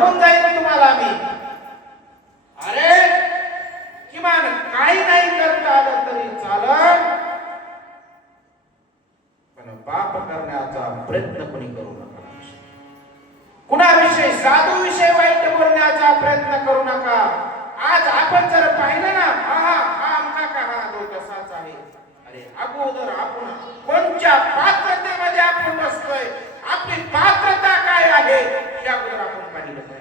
सांगून जाईल तुम्हाला मी, अरे किमान काही नाही करता आलं तरी चालत, पण पाप करण्याचा प्रयत्न कोणी करू नका. कुणाविषयी साधू विषयी वाईट बोलण्याचा प्रयत्न करू नका. आज आपण जर पाहिलं ना, हा आमका का हा तो तसाच आहे, अरे अगोदर आपण कोणत्या पात्रतेमध्ये आपण बसतोय, आपली पात्रता काय आहे हे अगोदर आपण पाहिलं पाहिजे.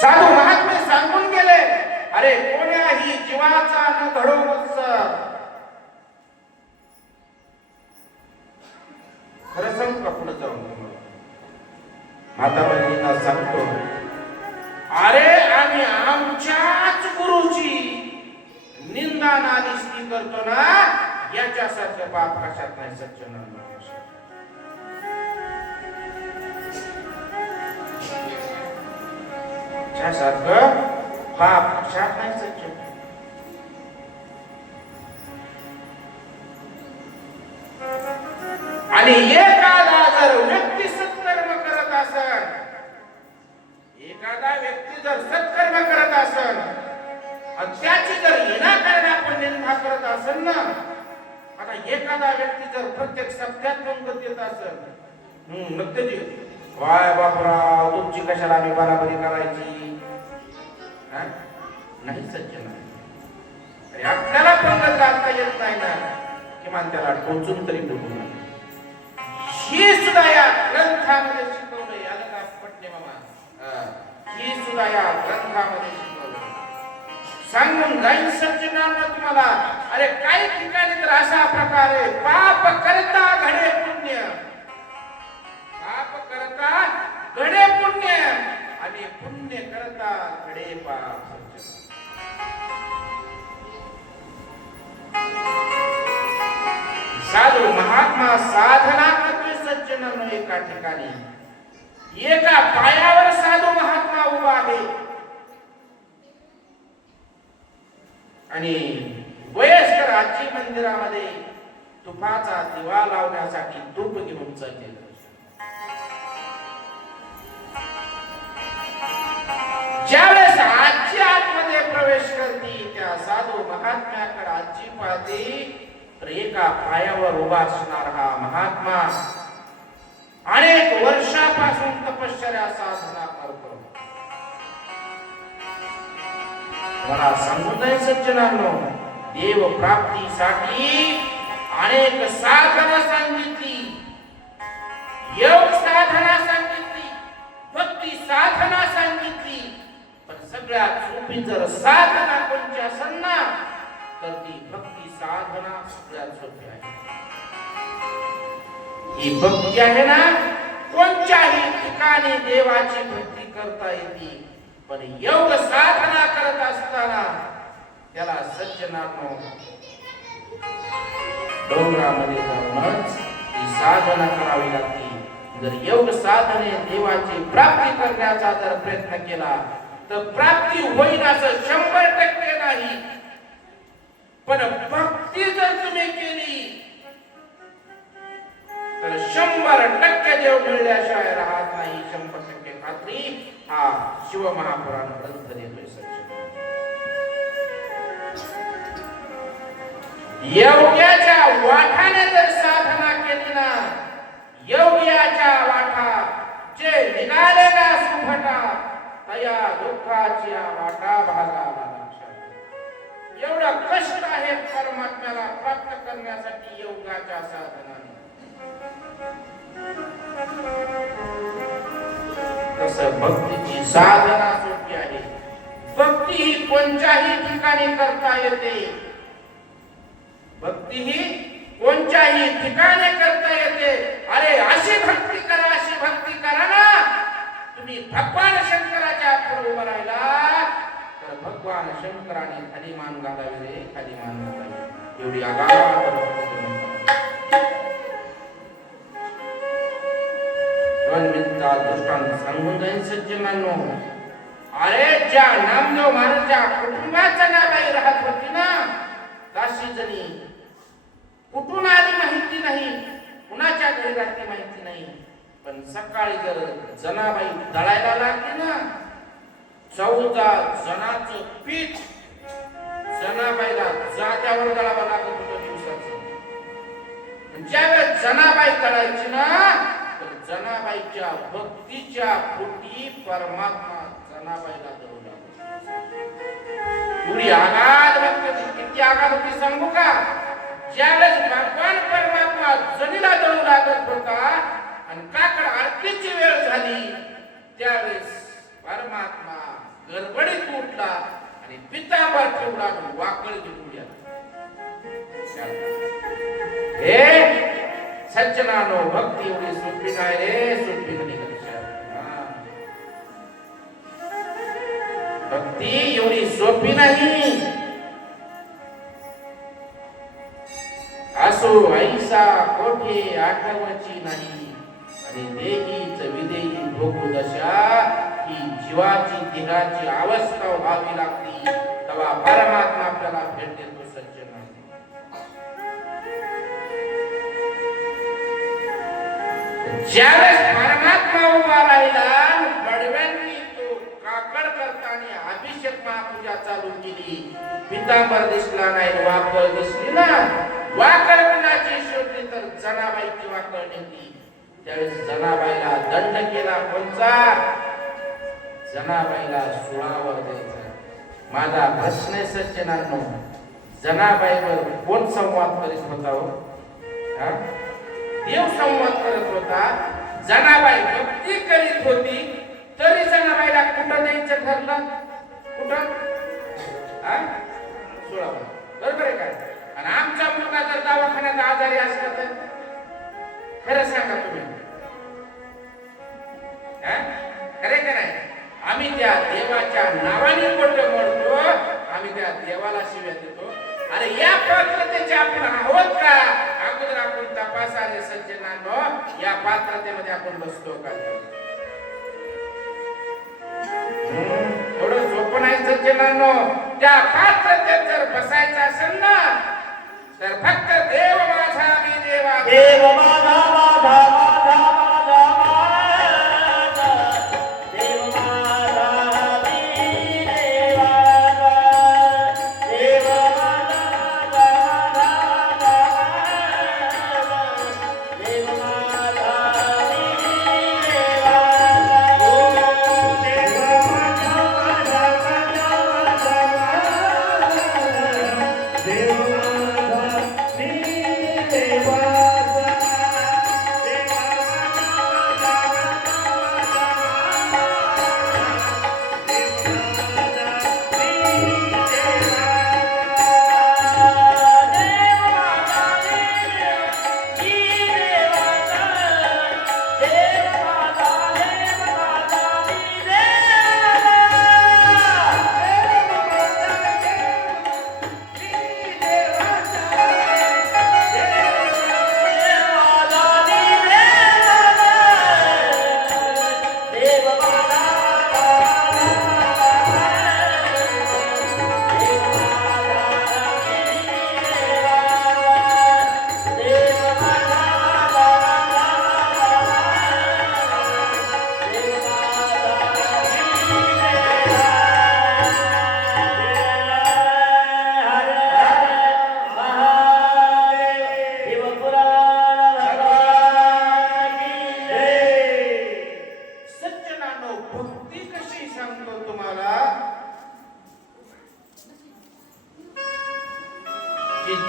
साधू महात्मे सांगून गेले, अरे कोण्याही जीवाचा न घडो मत्सर. खरं सांगू का पुढे जाऊन माता बहिणींना सांगतो, अरे आम्ही आमच्याच गुरुची निंदा नालिष्टी करतो ना, याच्यासारखं पाप कशात नाही सज्जनांनो. याच्यासारखं पाप कशात नाही सज्जन. आणि एखादा जर व्यक्ती सत्कर्म करत असेल, एखादा व्यक्ती जर सत्कर्म करत असेल आणि त्याची जर विनाकारण आपण निंदा करत असेल ना, आता एखादा व्यक्ती जर प्रत्येक सप्त्यात पंगत देत असेल, मग त्याची वाय बापराव तुमची कशाला आम्ही बराबरी करायची, नाही सज्जन. अरे आपल्याला पंगत घालता येत नाही ना, किमान त्याला टोचून तरी बोलू. ही सुद्धा या ग्रंथामध्ये शिकवलंय, आलं का पटणे मामा, ही सुद्धा या ग्रंथामध्ये शिकवलंय. सांगून जाईल सज्जनांना तुम्हाला, अरे काही ठिकाणी तर अशा प्रकारे पाप करता घडे पुण्य, पाप करता घडे पुण्य आणि पुण्य करता घडे पाप. साधू महात्मा साधना करतोय सज्जनांनो, एका ठिकाणी एका पायावर साधू महात्मा उभा आहे आणि वयस्कर आजी मंदिरामध्ये तुपाचा दिवा लावण्यासाठी तूप घेऊन चालले. ज्यावेळेस आजी आतमध्ये प्रवेश करते, त्या साधू महात्म्याकडे आजी पाहते, तर एका पायावर उभा असणार हा महात्मा अनेक वर्षापासून तपश्चर्या साधना करतो. मला सांगून जाईल सज्जनांनो, देव प्राप्तीसाठी अनेक साधना सांगितली, योग साधना सांगितली, भक्ती साधना सांगितली, पण सगळ्यात सोपी जर साधना कोणती असेल ना, तर ती भक्ती साधना सगळ्यात सोपी आहे. ही भक्ती आहे ना, कोणत्याही ठिकाणी देवाची भक्ती करता येते, पण योग साधना करत असताना त्याला सज्जनांनो डोंगरामध्ये जाऊनच ती साधना करावी लागते. जर योग साधने देवाची प्राप्ती करण्याचा जर प्रयत्न केला तर प्राप्ती होईल असं 100% नाही, पण भक्ती जर तुम्ही केली तर 100% देव मिळल्याशिवाय राहत नाही. 100% खात्री हा शिवमहापुराण ग्रंथ देतोय. योग्याच्या वाठाने जर साधना केली ना, योग्याच्या वाटा जे निघाले ना सुफटा, तया दुःखाची वाटा भागाला. एवढं कष्ट आहे परमात्म्याला प्राप्त करण्यासाठी योगाच्या साधनाने. तसं भक्तीची साधना सोपी आहे. भक्ती ही कोणत्याही ठिकाणी करता येते. भक्ती ही कोणत्याही ठिकाणी करता येते. अरे अशी भक्ती करा, अशी भक्ती करा ना, तुम्ही भगवान शंकराच्या पुढे उभा राहिला तर भगवान शंकराने खाली मान घालावी रे, खाली मान घालावी. एवढी आगाध दृष्टांत सांगून जाईल सज्जनांनो. अरे ज्या नामदेव महाराजच्या कुटुंबाचं नाव राहत होती ना, काशी जणी कुठून आली माहिती नाही, कुणाच्या घरी राहते माहिती नाही, पण सकाळी जर जनाबाई दळायला लागली ना, 14 जणांचं पीठ जनाबाईला जात्यावर दळावं लागत होतं दिवसाचं. ज्यावेळेस जनाबाई दळायची ना, तर जनाबाईच्या भक्तीच्या पोटी परमात्मा जनाबाईला दळू लागला. एवढी आगाध भक्ती, किती आगाध होती सांगू का? ज्यावेळेस भगवान परमात्मा जनीला दळू लागत होता आणि काकड आरतीची वेळ झाली, त्यावेळेस परमात्मा गडबडीत उठला आणि पितांबर ठेवला आणि वाकळ घेऊन गेला. हे सज्जनानो, भक्ती एवढी सोपी नाही रे, सोपी नाही. भक्ती एवढी सोपी नाही. असो ऐसा कोठे आठवची नाही, आणि देहीच विदेही भोगू दशा, ही जीवाची देहाची अवस्था व्हावी लागती, तेव्हा परमात्मा आपल्याला भेट देतो. सज्जन, ज्यावेळेस परमात्मा उभा राहिला, बडव्यांनी तो काकड करताना अभिषेक महापूजा चालू केली. पितांबर दिसला नाही, वाकळ दिसली ना. वाकळ कुणाची शोधली तर जनाबाईची वाकळ नेली. त्यावेळेस जनाबाईला दंड केला. कोणचा? जनाबाईला सुळावर द्यायचा. माझा प्रश्न आहे सज्जनांनो, जनाबाईवर कोण संवाद करीत होता हो? देव संवाद करत होता. जनाबाई भक्ती करीत होती, तरी जनाबाईला कुठं द्यायचं ठरलं? कुठं? सुळावर. बरोबर आहे काय? आणि आमचा मुलगा जर दवाखान्यात आजारी असला तर खरं सांगा तुम्ही, खरे का नाही? आम्ही त्या देवाच्या नावाने मोठं म्हणतो, आम्ही त्या देवाला शिव्या देतो. अरे या पात्रतेचे आपण आहोत का? अगोदर आपण तपासाले सज्जनांनो, या पात्रतेमध्ये आपण बसतो का? थोडं सोपं नाही सज्जनांनो. त्या पात्रतेत जर बसायचं असेल ना, तर फक्त देव माझा मी देवा, देव माझा माझा माझा माझा माझा, देव माझा मी देवाचा, देव माझा माझा माझा, देव माझा मी देवाचा, देव माझा माझा माझा, देव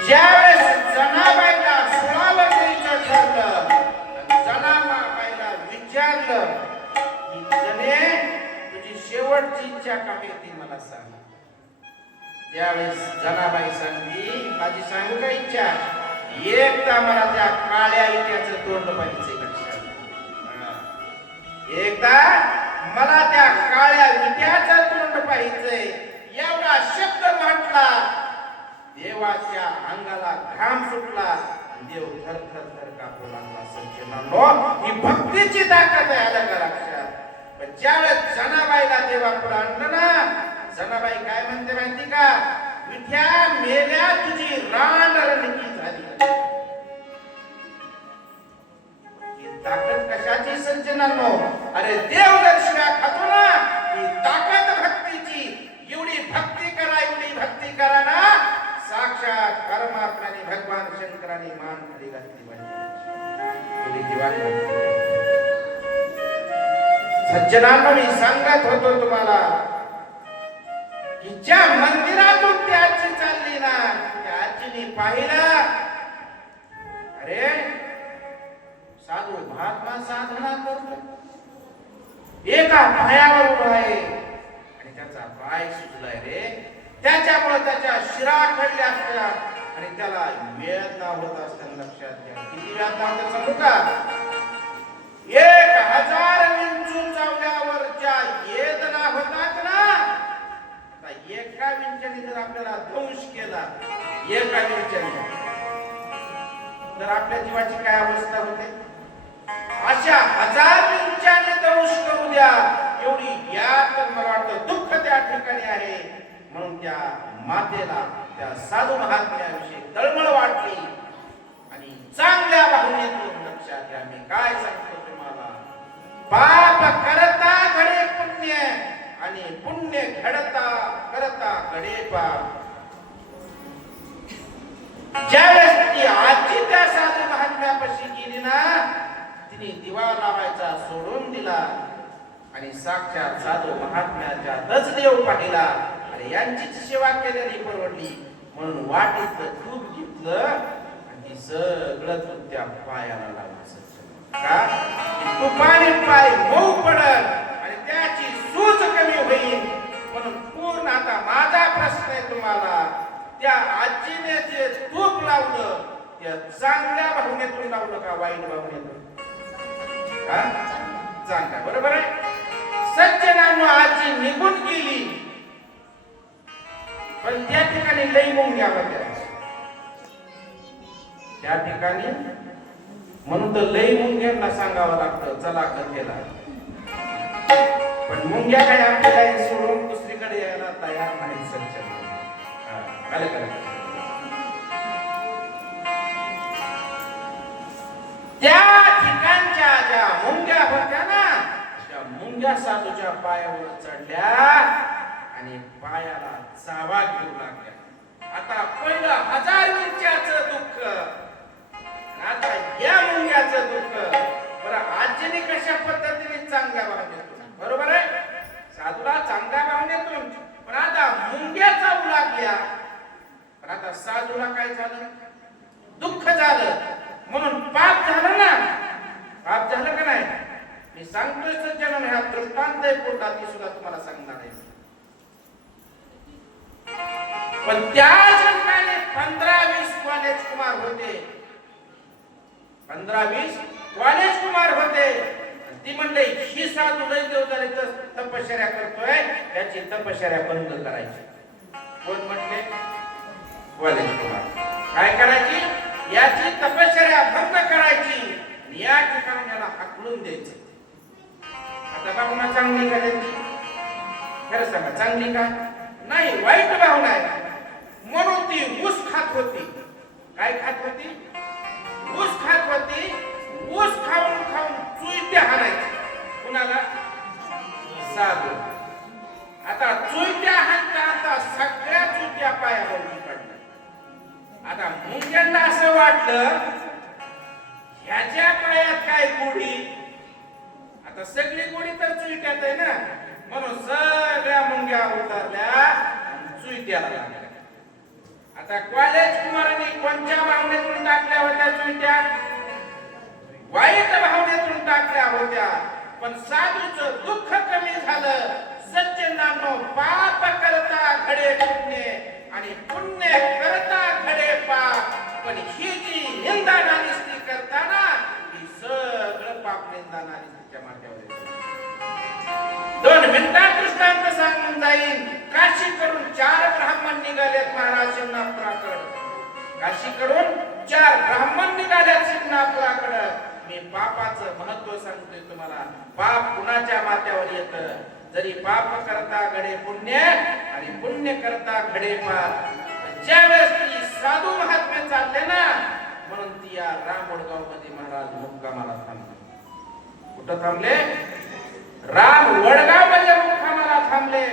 ज्यावेळेस जनाबाईला सुळावर द्यायचं ठरलं, जनाबाईला विचारलं की जने तुझी शेवटची इच्छा काय ती मला सांग. त्यावेळेस जनाबाई सांगली, माझी सांगू का इच्छा? एकदा मला त्या काळ्या इट्याचं तोंड पाहिजे. एकदा मला त्या काळ्या विट्याचं तोंड पाहिजे. एवढा शब्द म्हटला, देवाच्या अंगाला घाम सुटला, देव थर थर थर कापू लागला. सज्जनांनो, ही भक्तीची ताकद आहे. आलं का लक्षात? पण ज्यावेळेस जनाबाईला देवापुढे आणलं ना, जनाबाई काय म्हणते माहिती का? विठ्या मेल्या तुझी रांड रणकी झाली. सज्जनांनो, अरे देव दर्शना खातो ना, ही ताकद भक्तीची. एवढी भक्ती करा, एवढी भक्ती करा ना, साक्षात परमात्म्याने भगवान शंकराने मान खाली घातली पाहिजे. सज्जनांनो, मी सांगत होतो तुम्हाला की ज्या मंदिरातून ती आजी चालली ना, त्या आजीने पाहिलं, अरे साधू महात्मा साधना करतो, एका पायावर उभा आहे आणि त्याचा पाय सुजलाय रे, त्याच्यामुळे त्याच्या शिरा खडल्या असत्या आणि त्याला वेदना होत असतात. लक्षात घ्या, किती वेदना होतात सांगू का? 1000 विंचू चावल्यावर ज्या वेदना होतात ना, एका विंचूने जर आपल्याला दंश केला, एका विंचूने, तर आपल्या जीवाची काय अवस्था होते? अशा 1000 विंचूने दंश करू द्या, एवढी यात तर मला वाटतं दुःख त्या ठिकाणी आहे. म्हणून त्या मातेला त्या साधू महात्म्याविषयी तळमळ वाटली आणि चांगल्या भावनेतून, लक्षात घ्या, मी काय सांगतो तुम्हाला, पाप करता घडे पुण्य आणि पुण्य घडता करता घडे पाप. ज्यावेळेस ती आजी त्या साधू महात्म्यापाशी गेली ना, तिने दिवा लावायचा सोडून दिला आणि साक्षात साधू महात्म्याच्या तच देव पाहिला. अरे यांचीच सेवा केलेली परवडली म्हणून वाटीतलं दूध घेतलं आणि ती सगळं दूध त्या पायाला लावलं. का? तुपाने पाय मऊ पडल आणि त्याची सूज कमी होईल. म्हणून पूर्ण आता माझा प्रश्न आहे तुम्हाला, त्या आजीने जे तूप लावलं, त्या चांगल्या भावनेतून लावलं का वाईट भावनेतून? चांगल्या, बरोबर आहे. सज्जनांनो, आजी निघून गेली, पण त्या ठिकाणी लई मुंग्या होत्या. त्या ठिकाणी म्हणून तर लई मुंग्यांना सांगावं लागतं चला कथेला. पण मुंग्या काय आपल्याला सोडून दुसरीकडे यायला तयार नाही. सज्जन त्या ठिकाणच्या ज्या मुंग्या होत्या ना, त्या मुंग्या साधूच्या पायावर चढल्या आणि पायाला चावा घेऊ लागल्या. आता पहिलं 1000 विंचूचं दुःख, आता या मुंग्याचं दुःख. बरं, आजीने कशा पद्धतीने चांगल्या भावनेतून, बरोबर आहे, साधूला चांगल्या भावनेतून, पण आता मुंग्या चावू लागल्या. पण आता साधूला काय झालं? दुःख झालं. म्हणून पाप झालं ना, पाप झालं का नाही? मी सांगतोय सज्जन, हा दृष्टांत आहे पोटात, ती सुद्धा तुम्हाला सांगणार आहे. पण त्याच ठिकाणी 15-20 कॉलेज कुमार होते, 15-20 कॉलेज कुमार होते. ती म्हणले, ही साधू लय देवदारीचं तपश्चर्या करतोय, त्याची तपश्चर्या बंद करायची. कोण म्हटले? कॉलेज कुमार. काय करायची? याची तपश्चर्या बंद करायची, या ठिकाणी याला हाकलून द्यायचं. आता भावना चांगली का त्यांची? खरं सांगा, चांगली का? नाही, वाईट भावना आहे. म्हणून ती ऊस खात होती. काय खात होती? ऊस खात होती. ऊस खाऊन खाऊन चुईत्या हाणायची. कुणाला? साधू. आता चुईत्या हाणता हाणता सगळ्या चुईत्या पायावर पडल्या. आता मुंग्यांना असं वाटलं, ह्याच्या पायात काय गोडी? आता सगळी गोडी तर चुईट्यात आहे ना, म्हणून सगळ्या मुंग्या उतरल्या चुईत्याला लागल्या. आता कॉलेज कुमारांनी कोणत्या भावनेतून टाकल्या होत्या चुईट्या? वाईट भावनेतून टाकल्या होत्या. पण साधूचं दुःख कमी झालं. सज्जनांनो, पाप करता घडे पुण्य आणि पुण्य करता घडे पाप. पण ही जी निंदा नानिस्ती करताना, ही सगळं पाप निंदा नानिस्तीच्या माथ्यावर येतं. 2 मिनिटात दृष्टांत सांगून जाईल. काशी कडून 4 ब्राह्मण निघालेत महाराज शिंगणापुराकडे. काशी कडून 4 ब्राह्मण निघालेत शिंगणापुराकडे. मी पापाचं महत्व सांगतोय तुम्हाला. पाप कुणाच्या माथ्यावर येतं? जरी पाप करता घडे पुण्य आणि पुण्य करता घडे पाप. ज्यावेळेस ती साधू महात्मे चालले ना, म्हणून ती या रामवडगाव मध्ये महाराज मुक्कामाला थांबले. कुठं थांबले? राम वडगाव मध्ये मुक्कामाला थांबले.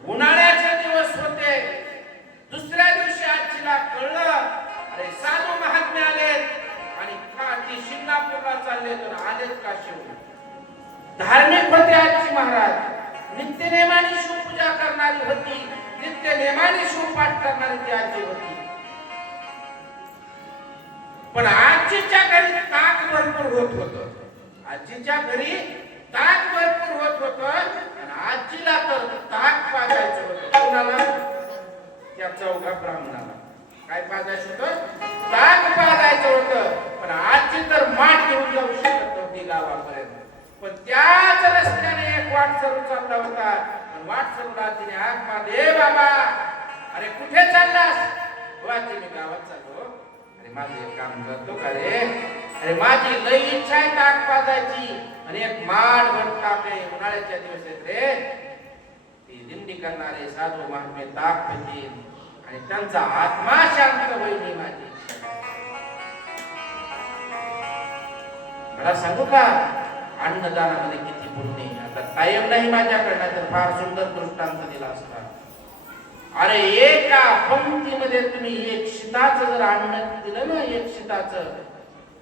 उन्हाळ्याचे दिवस होते. दुसऱ्या दिवशी आजीला कळलं, अरे साधू महात्मे आलेत आणि काठी शिंगणापूरला चालले, तर आलेत काशीहून. धार्मिक होते आजी महाराज. नित्यनेमाने शिवपूजा करणारी होती, नित्यनेमाने शिवपाठ करणारी ती आजी होती. पण आजीच्या घरी ताक भरपूर होत होतं. आजीच्या घरी ताक भरपूर होत होतं आणि आजीला तर ताक पाजायचं होतं. कोणाला? त्या चौघा ब्राह्मणाला. काय पाजायचं होतं? ताक पाजायचं होतं. पण आजी तर माठ घेऊन जाऊ शकत नव्हती गावापर्यंत. पण त्याच रस्त्याने एक वाटसरू चालला होता आणि वाटसरूला तिने हाक मारली, ए बाबा, अरे कुठे चाललास? आजी, मी गावात चाललो. अरे माझे एक काम करतो का रे? अरे माझी लई इच्छा आहे ताक पाजायची आणि एक माठ भर ताक आहे. उन्हाळ्याच्या दिवस आहेत रे. ती दिंडी करणारे साधू महात्मे ताक पितील आणि त्यांचा आत्मा शांत होईल ही माझी. मला सांगू का, अन्नदानामध्ये किती पुण्य आहे. आता कायम नाही माझ्याकडनं, तर फार सुंदर दृष्टांत दिला असता. अरे एका पंक्तीमध्ये तुम्ही एक शीताचं जर अन्न दिलं ना, एक शीताचं,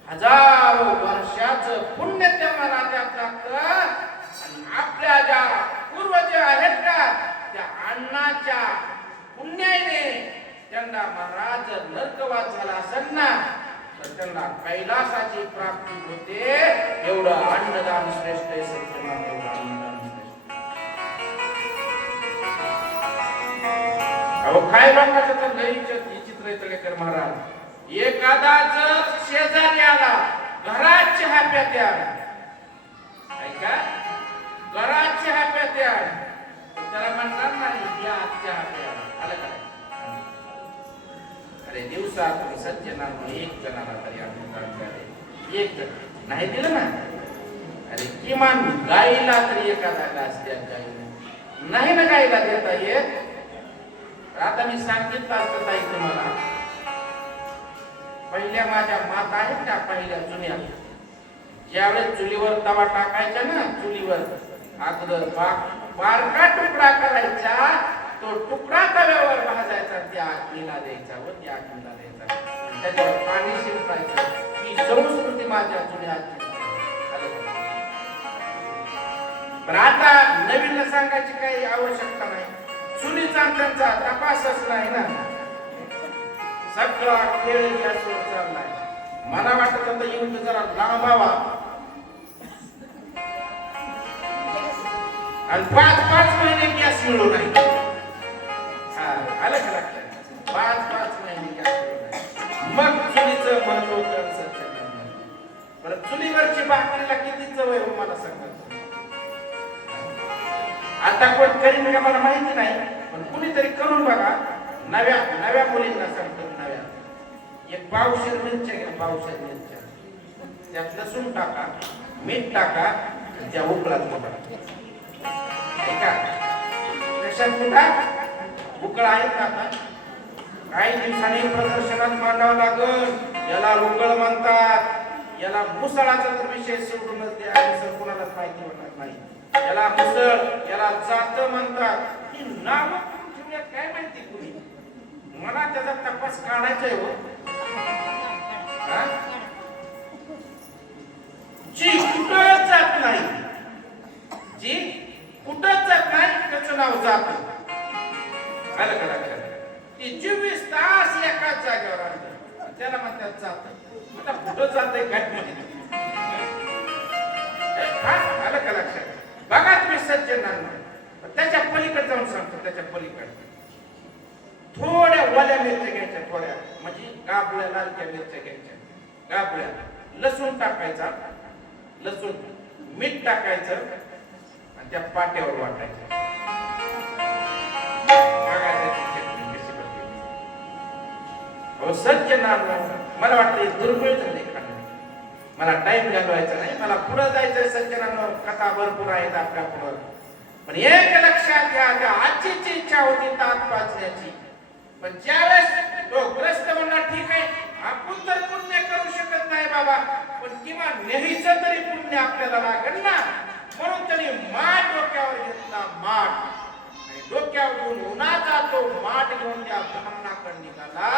हजारो वर्षाचं पुण्य त्या नात्यात लागतं. आणि आपल्या ज्या पूर्वज आहेत का, त्या अन्नाच्या पुण्याने त्यांना महाराज नरकवास झाला असेल ना, तर त्यांना कैलासाची प्राप्ती होते. एवढं अन्नदान श्रेष्ठ आहे. सत्यनारायण एवढं अन्नदान श्रेष्ठ. अहो काय लोकांचं तर लई चित्र येतं लेकर महाराज. एखादा जर शेजारी आला, घरात चहा प्यात्या, ऐका, घरात चहा प्यात्या, त्याला म्हणणार नाही या चहा प्या. आलं का? अरे दिवसा तुम्ही सज्जनांना एक जणाला तरी अन्नदान द्या. एक जण नाही दिलं ना, अरे किमान गाईला तरी एखादा घास द्या. गाईला नाही ना गाईला देता येत. आता मी सांगितलं असतं ताई तुम्हाला, पहिल्या माझ्या माता आहेत का, पहिल्या जुन्या, ज्यावेळेस चुलीवर तवा टाकायचा ना, चुलीवर अगोदर बारका तुकडा करायचा, तो तुकडा तव्यावर भाजायचा, त्या अग्नीला द्यायचा व त्या अग्नीला द्यायचा, त्याच्यावर पाणी शिंपडायचं. ही संस्कृती माझ्या जुन्या. पण आता नवीन सांगायची काही आवश्यकता नाही. चुलीचा त्यांचा तपासच नाही ना. सगळा खेळ गॅसवर चाललाय. मला वाटत आता येऊन जरा लांबावा आणि 5-5 महिने गॅस मिळू नाही. आलं का लक्षात? 5-5 महिने गॅस मिळू नाही. मग चुलीचं महत्व कळतं. परत चुलीवरची भाकरीला किती चव आहे मला सांगा. आता कोण करीन का मला माहिती नाही, पण कुणीतरी करून बघा. नव्या मुलींना सांगतो, नव्या एक पावशेर मिरच्या घ्या, पावशेर मिरच्या, त्यात लसूण टाका, मीठ टाका, त्या उकळात टाका. कशात मिठा उकळ आहेत आता. काही दिवसांनी प्रदर्शनात मांडावं लागल. याला उकळ म्हणतात. याला मुसळाचा तर विषय सोडूनच द्या, मुसळ कोणालाच माहिती होणार नाही. याला मुसळ, याला जात म्हणतात. ही नाव ठेवण्यात काय माहिती कुणी. मला त्याचा तपास काढायचा आहे हो. जी कुठं जात नाही, जी कुठं जात नाही, त्याचं नाव जात. आलं का लक्षात? ती 24 तास एकाच जागेवर आणते, त्याला म्हणतात जात. आता कुठं जात काय माहिती. आलं का लक्षात? बघा तुम्ही सज्जनांना. त्याच्या पलीकडे जाऊन सांगतो, त्याच्या पलीकडे थोड्या ओल्या मिरच्या घ्यायच्या, थोड्या म्हणजे गाबल्या लालच्या मिरच्या घ्यायच्या, गाबल्या. लसूण टाकायचा, लसूण मीठ टाकायचं आणि त्या पाट्यावर वाटायचं. सज्जनांना मला वाटतं दुर्मिळ झाले खाणं. मला टाइम घालवायचा नाही, मला पुढे जायचंय. सज्जनांना कथा भरपूर आहेत आपल्या पुढं. पण एक लक्षात घ्या, त्या आजीची इच्छा होती ताक पाजण्याची. पण ज्यावेळेस तो ग्रस्त म्हणला, ठीक आहे आपण तर पुण्य करू शकत नाही बाबा, पण किंवा न्यायचं तरी पुण्य आपल्याला लागेल ना. म्हणून त्यांनी माठ डोक्यावर घेतला, माठ, आणि डोक्यावर घेऊन उन्हाचा तो माठ घेऊन त्या ब्राह्मणाकडे निघाला.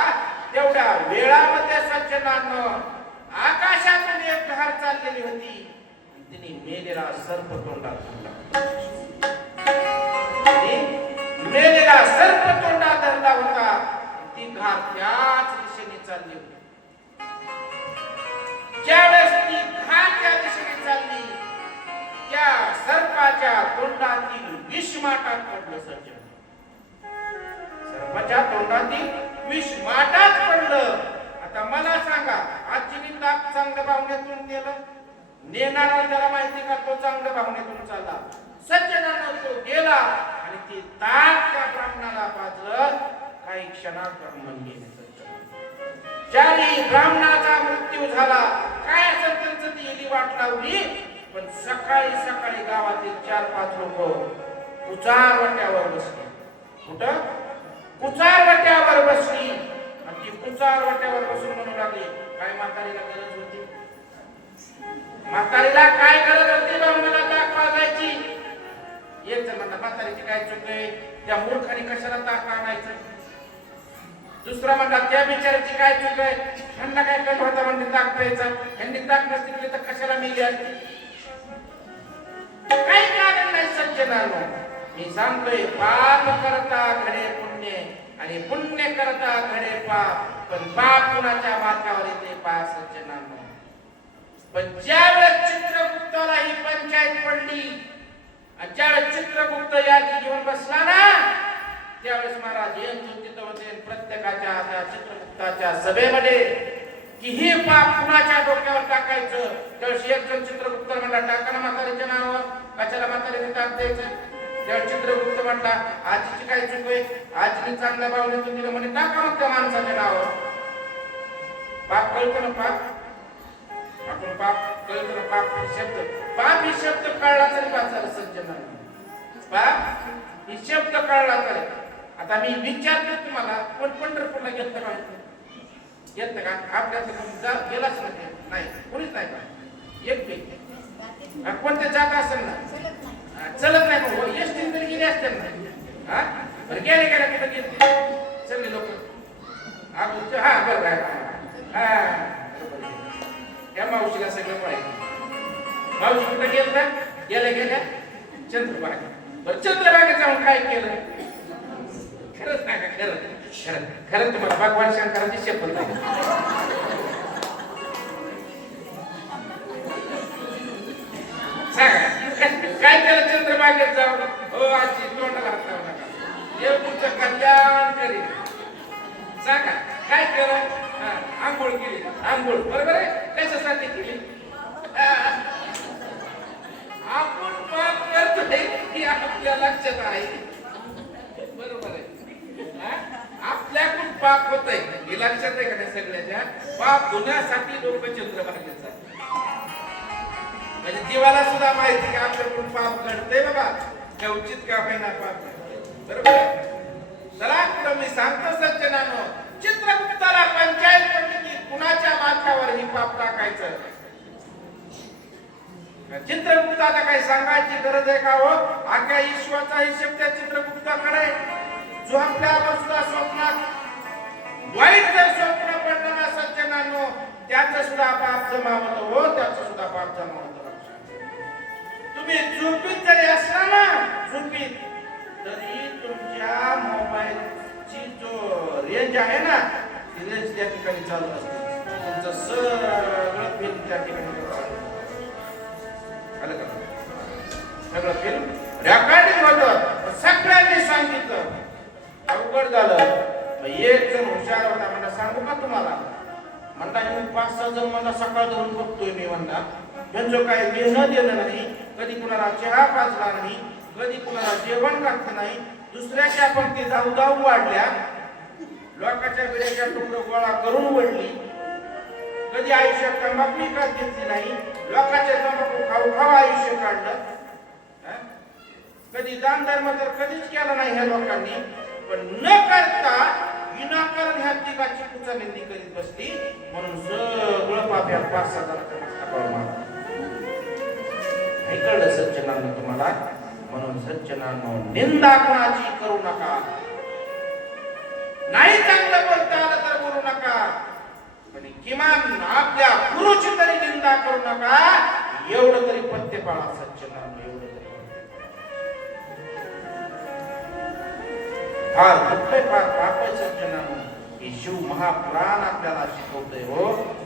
तेवढ्या वेळामध्ये सज्जनानं आकाशातून एक धार चाललेली होती. तिने मेलेला सर्प तोंडात धरला. मेलेला सर्प तोंडात धरला होता. ती धार त्याच दिशेने चालली होती. ज्यावेळेस ती धार त्या दिशेने चालली, त्या सर्पाच्या तोंडातील विष माठात पडलं. सज्जन, सर्पाच्या तोंडातील विष माठात पडलं. आता मला सांगा, आजीने ताक चांगल्या भावनेतून नेलं, नेणारा त्याला माहिती का तो चांगल्या भावनेतून चालला. सज्जनानं तो गेला आणि ती ताक त्या ब्राह्मणाला पाजलं. काही क्षणात ब्राह्मण गेले. ज्यावेळी ब्राह्मणाचा मृत्यू झाला, काय असेल त्यांचं ती इली वाट लावली. पण सकाळी सकाळी गावातील 4-5 लोक कुचार वाट्यावर बसली. कुठं? कुचार वाट्यावर बसली. आणि ती कुचार वाट्यावर बसून म्हणू लागली, काय म्हातारीला गरज होती? म्हातारीला काय गरज होती ब्राह्मणाला ताक पाजायची? एक जण म्हणला, म्हातारीची काय चूक आहे, त्या मूर्खाने कशाला ताक आणायचं? दुसरा म्हणला, त्या बिचाराची काय चूक आहे, ह्यांना काय कट होता म्हणजे ताक प्यायचा, ह्यांनी ताक नसते तर कशाला मिली असते? काही कारण नाही सज्जनांनो. मी सांगतोय, पाप करता घडे पुण्य आणि पुण्य करता घडे पाप. पण पाप कुणाच्या माथ्यावर येते पा सज्जनांनो. पण ज्यावेळेस चित्रगुप्ताला ही पंचायत पडली आणि ज्यावेळेस चित्रगुप्त यादी घेऊन बसला ना, त्यावेळेस महाराज यांचं तिथं होते. प्रत्येकाच्या त्या चित्रगुप्ताच्या सभेमध्ये की हे पाप कुणाच्या डोक्यावर टाकायचं. त्यावेळेस एक जण चित्रगुप्त म्हणला, टाका ना म्हातारीच्या नावावर, कशाला म्हातारीने टाक द्यायचं? त्यावेळेस चित्रगुप्त म्हणला, आजीची काय चूक आहे, आजीने चांगल्या भावनेतून दिलं म्हणजे टाका मग त्या माणसाच्या नावावर. पाप कळतो ना, पाप आपण पाप कळतो ना. पाप ही शब्द कळला तरी वाचायला सज्जनांनो. पाप ही शब्द कळला तरी. आता मी विचारतो तुम्हाला, पण पंढरपूरला गेलं का? येत का? आपल्याला गेलाच नाही, कोणीच नाही का? एक बी कोणत्या जात असेल ना, चलत नाही मग एसटी तरी गेले असतील ना. हा बरं, गेले कुठं गेले सगळे लोक? हा बरोबर आहे. हा त्या मावशीला सगळं पाहिजे. मावशी कुठं गेलं ना? गेल्या चंद्रभागा. बरं, चंद्रभागा जाऊन काय केलं? खरंच नाही का? खरं तुम्हाला भगवान शंकराची शपथ नाही. सांगा काय केलं चंद्रभागेत जाऊन? हो आजी, तोंडाला हात लावू नका, देव तुमचं कल्याण करेल. सांगा काय केलं? आंघोळ केली. आंघोळ बरोबर आहे. कशासाठी केली? आपण पाप करतोय ही आपल्या लक्षात आहे. बरोबर आहे. आपल्याकडून पाप होत आहे हे लक्षात आहे का नाही? सगळ्याच्या पाप धुण्यासाठी लोक चंद्रभागेत जातात. म्हणजे जीवाला सुद्धा माहिती का आपल्याकडून पाप घडतंय बाबा, कवचित का होईना पाप घडतंय. बरोबर आहे. चला पुढे मी सांगतो सज्जनांनो, चित्रगुप्ताला पंचायत पडली की कुणाच्या माथ्यावर ही पाप टाकायचं. चित्रगुप्ताला काही सांगायची गरज आहे का हो? आख्या ईश्वराचा हिशोब त्या चित्रगुप्ताकडे. जो आपल्यावर सुद्धा स्वप्नात वाईट जर स्वप्न पडलं ना सज्जनांनो, त्याचं सुद्धा पाप जमा होतं. हो, त्याचं सुद्धा पाप जमा होतं. तुम्ही झोपीत जरी असला ना, झोपीत, तरी तुमच्या मोबाईलची जो रेंज आहे ना, ती रेंज त्या ठिकाणी चालू असते. तुमचं सगळं फिल्म त्या ठिकाणी आलं का? सगळं फिल्म रेकॉर्डिंग होतं. सगळ्यांनी सांगितलं. अवघड झालं. एक जण हुशार होता, म्हणा सांगू का तुम्हाला? म्हणता 5-6 जण मला सकाळ धरून बघतोय मी. म्हणता त्यांचं काय घेणं देणं नाही, कधी कुणाला चहा पाजला नाही, कधी कुणाला जेवण घातलं नाही. दुसऱ्याच्या पंक्ती धाव वाढल्या, लोकांच्या बिड्याच्या तुकडं गोळा करून वडली. कधी आयुष्यात तंबाखू विकत घेतली नाही, लोकांच्या तंबाखू खाऊ आयुष्य काढलं. कधी दान धर्म तर कधीच केला नाही ह्या लोकांनी. पण न करता विनाकारण ह्या तिघाची कुचालेंदी करीत बसली. म्हणून सगळं पाप ह्या 5-6 जणांकडे नाही कळलं सज्जनांनो तुम्हाला? म्हणून सज्जनांनो निंदा कोणाची करू नका. नाही चांगलं बोलता आलं तर बोलू नका, पण किमान आपल्या गुरुची तरी निंदा करू नका. एवढं तरी पथ्य पाळा सज्जनांनो, एवढं तरी फार दुःखय, फार पापय सज्जनांनो. हे शिव महापुराण आपल्याला शिकवतंय. हो,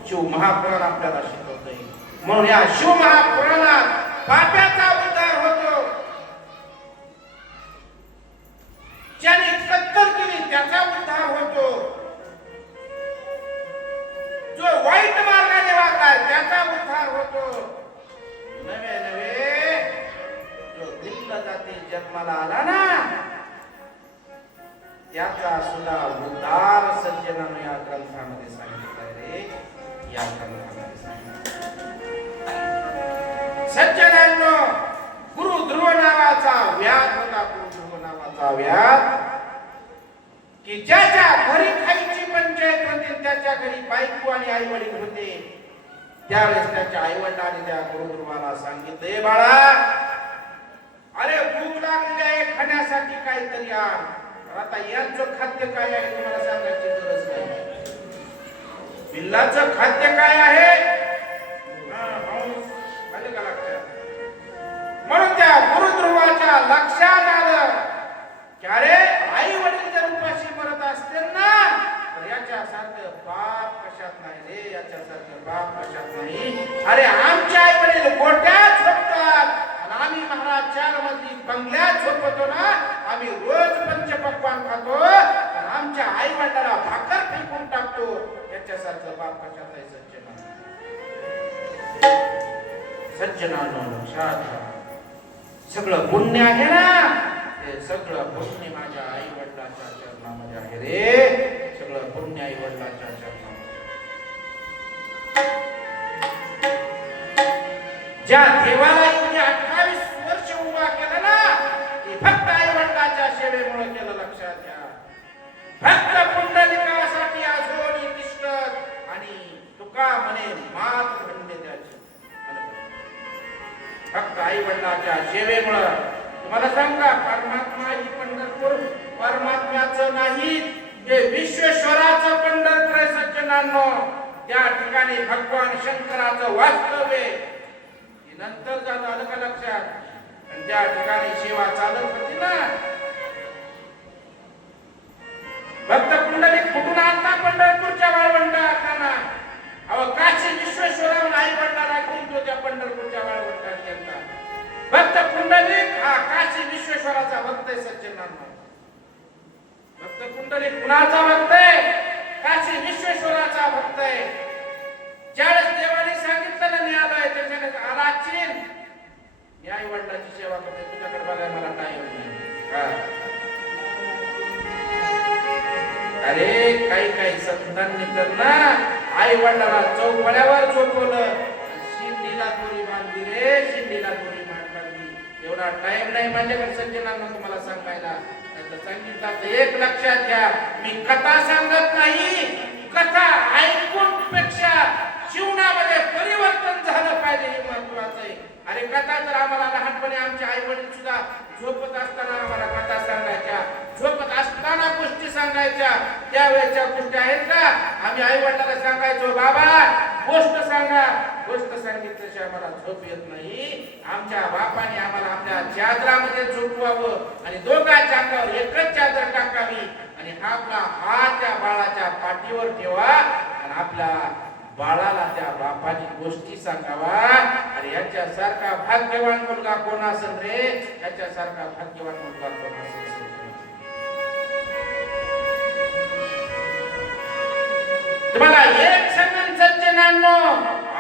शिव महापुराण आपल्याला शिकवतंय. म्हणून या शिव महापुराणात पाप्याचा उद्धार होतो, ज्याने कत्तल केली त्याचा उद्धार होतो, जो वाईट मार्गाने वागला त्याचा उद्धार होतो, नवे नवे जो भिन्न जाती जन्माला आला ना त्याचा सुद्धा उद्धार सज्जनांनो या ग्रंथामध्ये सांगितलं रे. या ग्रंथामध्ये सज्जनांनो गुरु ध्रुव नावाचा व्याध होता. गुरु ध्रुव नावाचा व्याध की ज्याच्या घरी खायची पंचायत होती, त्याच्या घरी बायको आणि आई वडील होते. त्यावेळेस त्याच्या आई वडिलांनी त्या गुरु ध्रुवाला सांगितले, बाळा अरे भूक लागली आहे, खाण्यासाठी काहीतरी आण. आता यांचं खाद्य काय आहे तुम्हाला सांगायची गरज नाही. पिल्लाचं खाद्य काय आहे म्हणून त्या गुरुध्रुवाच्या लक्षात आलं की अरे आई वडील जर उपाशी मरत असतील ना तर याच्यासारखं बाप कशात नाही रे, याच्यासारखं बाप कशात नाही. अरे आमचे आई वडील गोट्यात झोपतात आणि आम्ही महाराज 4 मजली बंगल्यात झोपतो ना. आम्ही रोज पंचपक्वान्न खातो आणि आमच्या आई वडिलांना भाकर फेकून टाकतो. याच्यासारखं बाप कशात आहे सज्जनांनो? लक्षात घ्या, सगळं पुण्य आहे ना, ते सगळं पुण्य माझ्या आई वडिलांच्या चरणामध्ये आहे रे. सगळं पुण्य आई वडिलांच्या चरणामध्ये. ज्या देवाला इथे 28 वर्ष उभा केला ना, ते फक्त आई वडिलांच्या सेवेमुळे केलं. लक्षात घ्या, फक्त पुंडलिकासाठी आजोनी तिष्ठत आणि तुका म्हणे मात खंडे त्याची. फक्त आई वडिलांच्या सेवेमुळे. तुम्हाला सांगा परमात्मा ही पंढरपूर परमात्म्याचं नाही, ते विश्वेश्वराचं पंढरपूर आहे सज्जनांनो. त्या ठिकाणी भगवान शंकराचं वास्तव्य नंतर जात आलं का लक्षात. आणि त्या ठिकाणी सेवा चालत होती ना. भक्त पुंडलिक कुठून आणता? पंढरपूरच्या वाळवंटात. अहो काशी विश्वेश्वरावर आई वडिलांना घेऊन तो त्या पंढरपूरच्या वाळवंटात गेला. भक्त पुंडलिक हा काशी विश्वेश्वराचा भक्त आहे सज्जनांनो. भक्त पुंडलिक कुणाचा भक्त आहे? काशी विश्वेश्वराचा भक्त आहे. ज्यावेळेस देवाने सांगितलं ना मी आलोय, त्याच्याने आला चिन मी आई वडिलांची सेवा करते, तुझ्याकडे बघायला मला टाइम नाही. अरे काही संतांनी तर ना आई वडिलांना चौपड्यावर झोपवलं, शिंदीला दोरी बांधली रे, शिंदीला दोरी बांधली. एवढा टाइम नाही माझ्याकडे सज्जनांना तुम्हाला सांगायला. सांगितलं एक लक्षात घ्या, मी कथा सांगत नाही. कथा ऐकून पेक्षा जीवनामध्ये परिवर्तन झालं पाहिजे हे महत्वाचं आहे. अरे कथा तर आम्हाला लहानपणी आमचे आई वडील सुद्धा झोपत असताना आम्हाला कथा सांगायच्या, झोपत असताना गोष्टी सांगायच्या. त्यावेळेच्या गोष्टी आहेत का? आम्ही आई वडिलांना सांगायचो, बाबा गोष्ट सांगा. गोष्ट सांगितल्याशिवाय आम्हाला झोप येत नाही. आमच्या बापाने आम्हाला आपल्या चादरामध्ये झोपवावं आणि दोघांच्या अंगावर एकच चादर टाकावी आणि आपला हात त्या बाळाच्या पाठीवर ठेवा आणि आपल्या बाळाला त्या बापाची गोष्टी सांगावा. आणि याच्यासारखा भाग्यवान मुलगा कोण असेल रे? याच्यासारखा भाग्यवान मुलगा कोण असेल? तुम्हाला एक सांगून सज्जनांनो,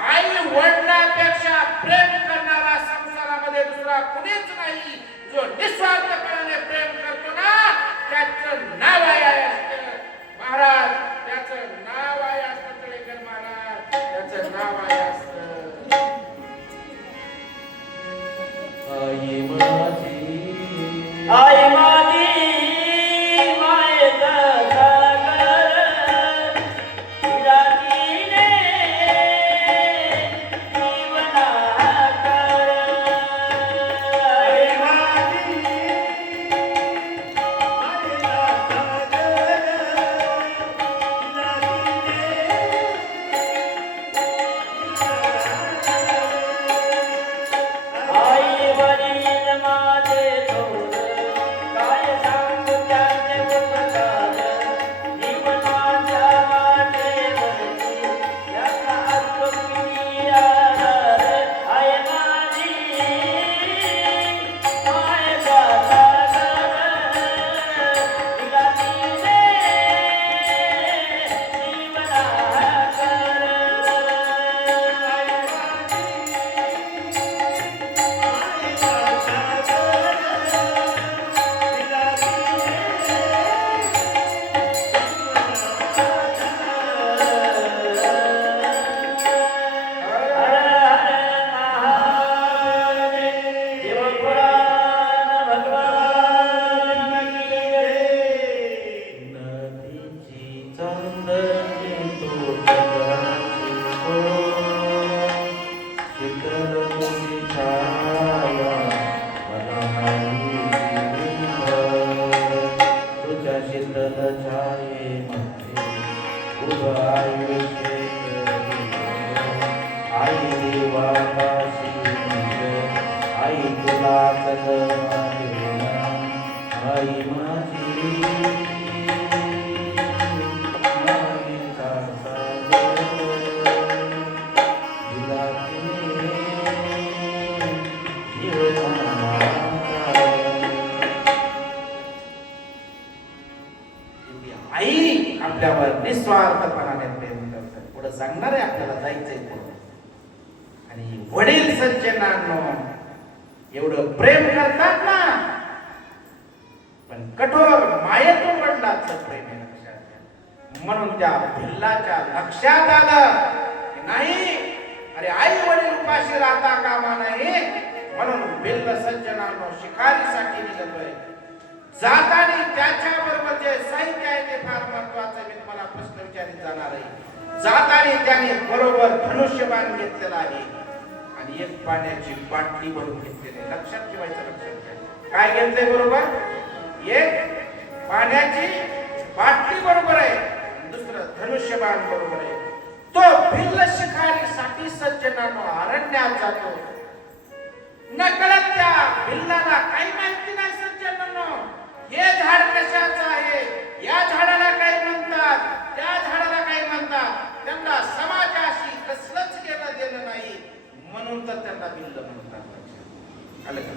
आई वडिलांपेक्षा प्रेम करणारा संसारामध्ये दुसरा कुणीच नाही. जो निस्वार्थपणाने प्रेम करतो ना त्याचं नाव आहे महाराज, त्याचं नाव आहे तळेकर महाराज, त्याचं नाव आहे आई माझी, आई माझी मायेचा आई देवापाशी आई तुलाच मागेन आई माझी आई आपल्यावर निस्वार्थपणाने प्रेम करतात. पुढे सांगणार आहे आपल्याला जायचंय पुढे. आणि वडील सज्जनांनो एवढं प्रेम करतात ना, पण कठोर मायेतून वडिलांचं प्रेम आहे लक्षात घ्या. म्हणून त्या भिल्लाच्या लक्षात आलं की नाही, अरे आई वडील उपाशी राहता कामा नये. म्हणून भिल्ल सज्जनांनो शिकारीसाठी निघतोय. जाताना त्याच्याबरोबर जे साहित्य आहे ते फार महत्वाचं. मी तुम्हाला प्रश्न विचारित जाणार आहे. जाताना त्याने बरोबर धनुष्यबाण घेतलेला आहे आणि एक पाण्याची बाटली भरून घेतलेली आहे. लक्षात ठेवायचं. लक्षात ठेवायचं काय घेतलंय बरोबर, एक पाण्याची बाटली बरोबर आहे, दुसरं धनुष्यबाण बरोबर आहे. तो भिल्ल शिकारीसाठी सज्जनांनो अरण्यात जातो. नकळत त्या भिल्लाला काही माहिती नाही सज्जनांनो, हे झाड कशाचं आहे, या झाडाला काय म्हणतात, त्या झाडाला काय म्हणतात. त्यांना समाजाशी कसलंच घेणं देणं नाही, म्हणून तर त्यांना भिल्ल म्हणतात. आलं का?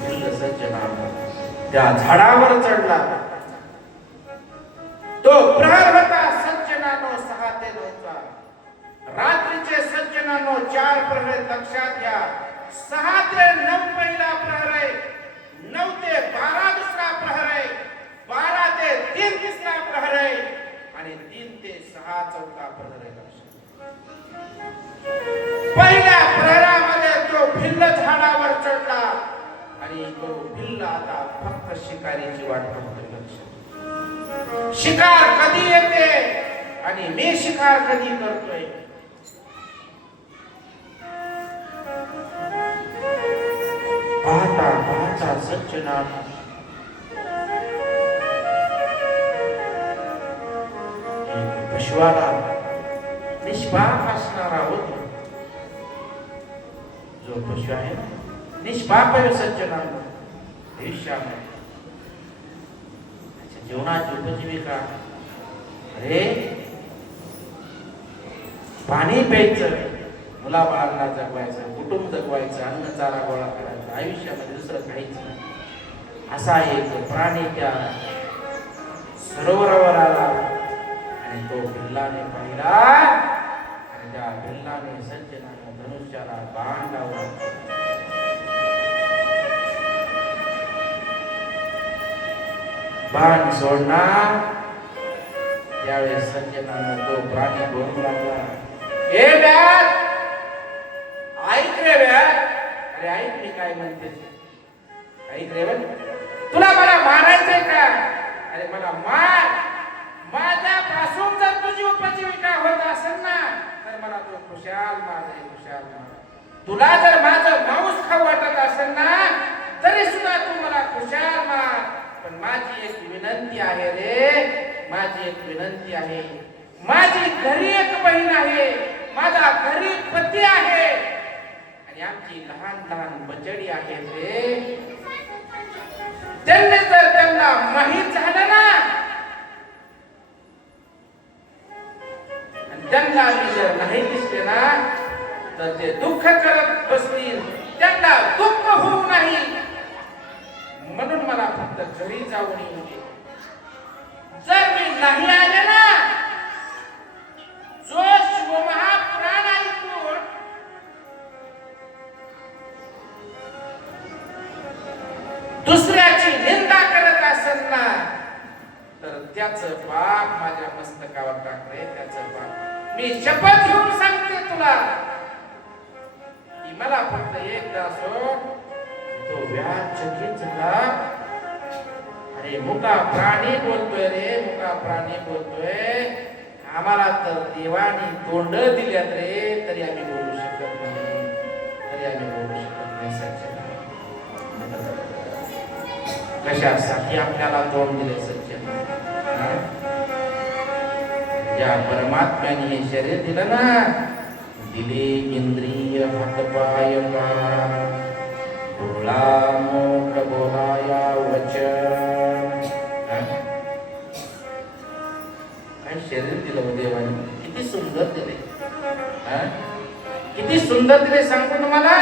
भिल्ल सज्जनांनो त्या झाडावर चढला. तो प्रहर होता सज्जनांनो 6 ते 9चा. रात्रीचे सज्जनांनो 4 प्रहर लक्षात घ्या. 6 ते 9 पहिला प्रहर आहे, 9 ते 12 दुसरा प्रहर आहे, 12 ते 3 तिसरा प्रहर आहे आणि 3 ते 6 चौथा प्रहर आहे. पहिल्या प्रहरामध्ये तो भिल्ल झाडावर चढला आणि तो भिल्ल आता फक्त शिकारीची वाट बघतोय. शिकार कधी येते आणि मी शिकार कधी करतोय. पाहता पाहता सज्जनांनो पशुवाला निष्पाप असणारा होतो. जो पशु आहे निष्पाप आहे सज्जनांनो. आयुष्यामध्ये जीवनाची उपजीविका, अरे पाणी प्यायचं, मुलाबाळांना जगवायचं, कुटुंब जगवायचं, अन्न चारा गोळा करायचा, आयुष्यामध्ये दुसरं काहीच नाही. असा एक प्राणी त्या सरोवरावर आला आणि तो भिल्लाने पाहिला आणि त्या भिल्लाने सज्जनाने धनुष्याला बाण लावला. बाण सोडणार त्यावेळेस सज्जनाने तो प्राणी बोलू लागला, हे व्याध ऐक रे व्याध, अरे ऐक मी काय म्हणते, ऐक रे बघ, तुला मला मारायचंय का? अरे मला मार, माझ्यापासून जर तुझी उपजीविका होत असेल ना तर मला तू खुशाल मार, खुशाल मार. तुला जर माझं मांस खाऊ वाटत असेल ना तरी सुद्धा तू मला खुशाल मार. पण माझी एक विनंती आहे रे, माझी एक विनंती आहे. माझी घरी एक बहीण आहे, माझा घरी पती आहे आणि आमची लहान लहान बचडी आहे रे. त्यांना माहित झालं ना, त्यांना जर नाही दिसले ना तर ते दुःख करत बसतील. त्यांना दुःख होऊ नाही म्हणून मला फक्त घरी जाऊन येऊ दे. जर मी नाही आले ना, जो शिवमहापुराण ऐकून दुसऱ्याची निंदा करत असेल ना तर त्याचं पाप माझ्या मस्तकावर टाकले. त्याचं पाप मी शपथ घेऊन सांगते तुला की मला फक्त एकदा सोड. तो व्याध चकित झाला. अरे मुका प्राणी बोलतोय रे, मुका प्राणी बोलतोय. आम्हाला तर देवानी तोंड दिल्यात रे, तरी आम्ही बोलू शकत नाही, तरी आम्ही बोलू शकत नाही. सज्जन कशासाठी आपल्याला तोंड दिले सज्जन? या परमात्म्याने हे शरीर दिलं ना, दिले इंद्रिय हातपाय डोळा मुख बोलाया वचन. काय शरीर दिलं हो देवाने, किती सुंदर दिले, किती सुंदर दिले सांगतो तुम्हाला.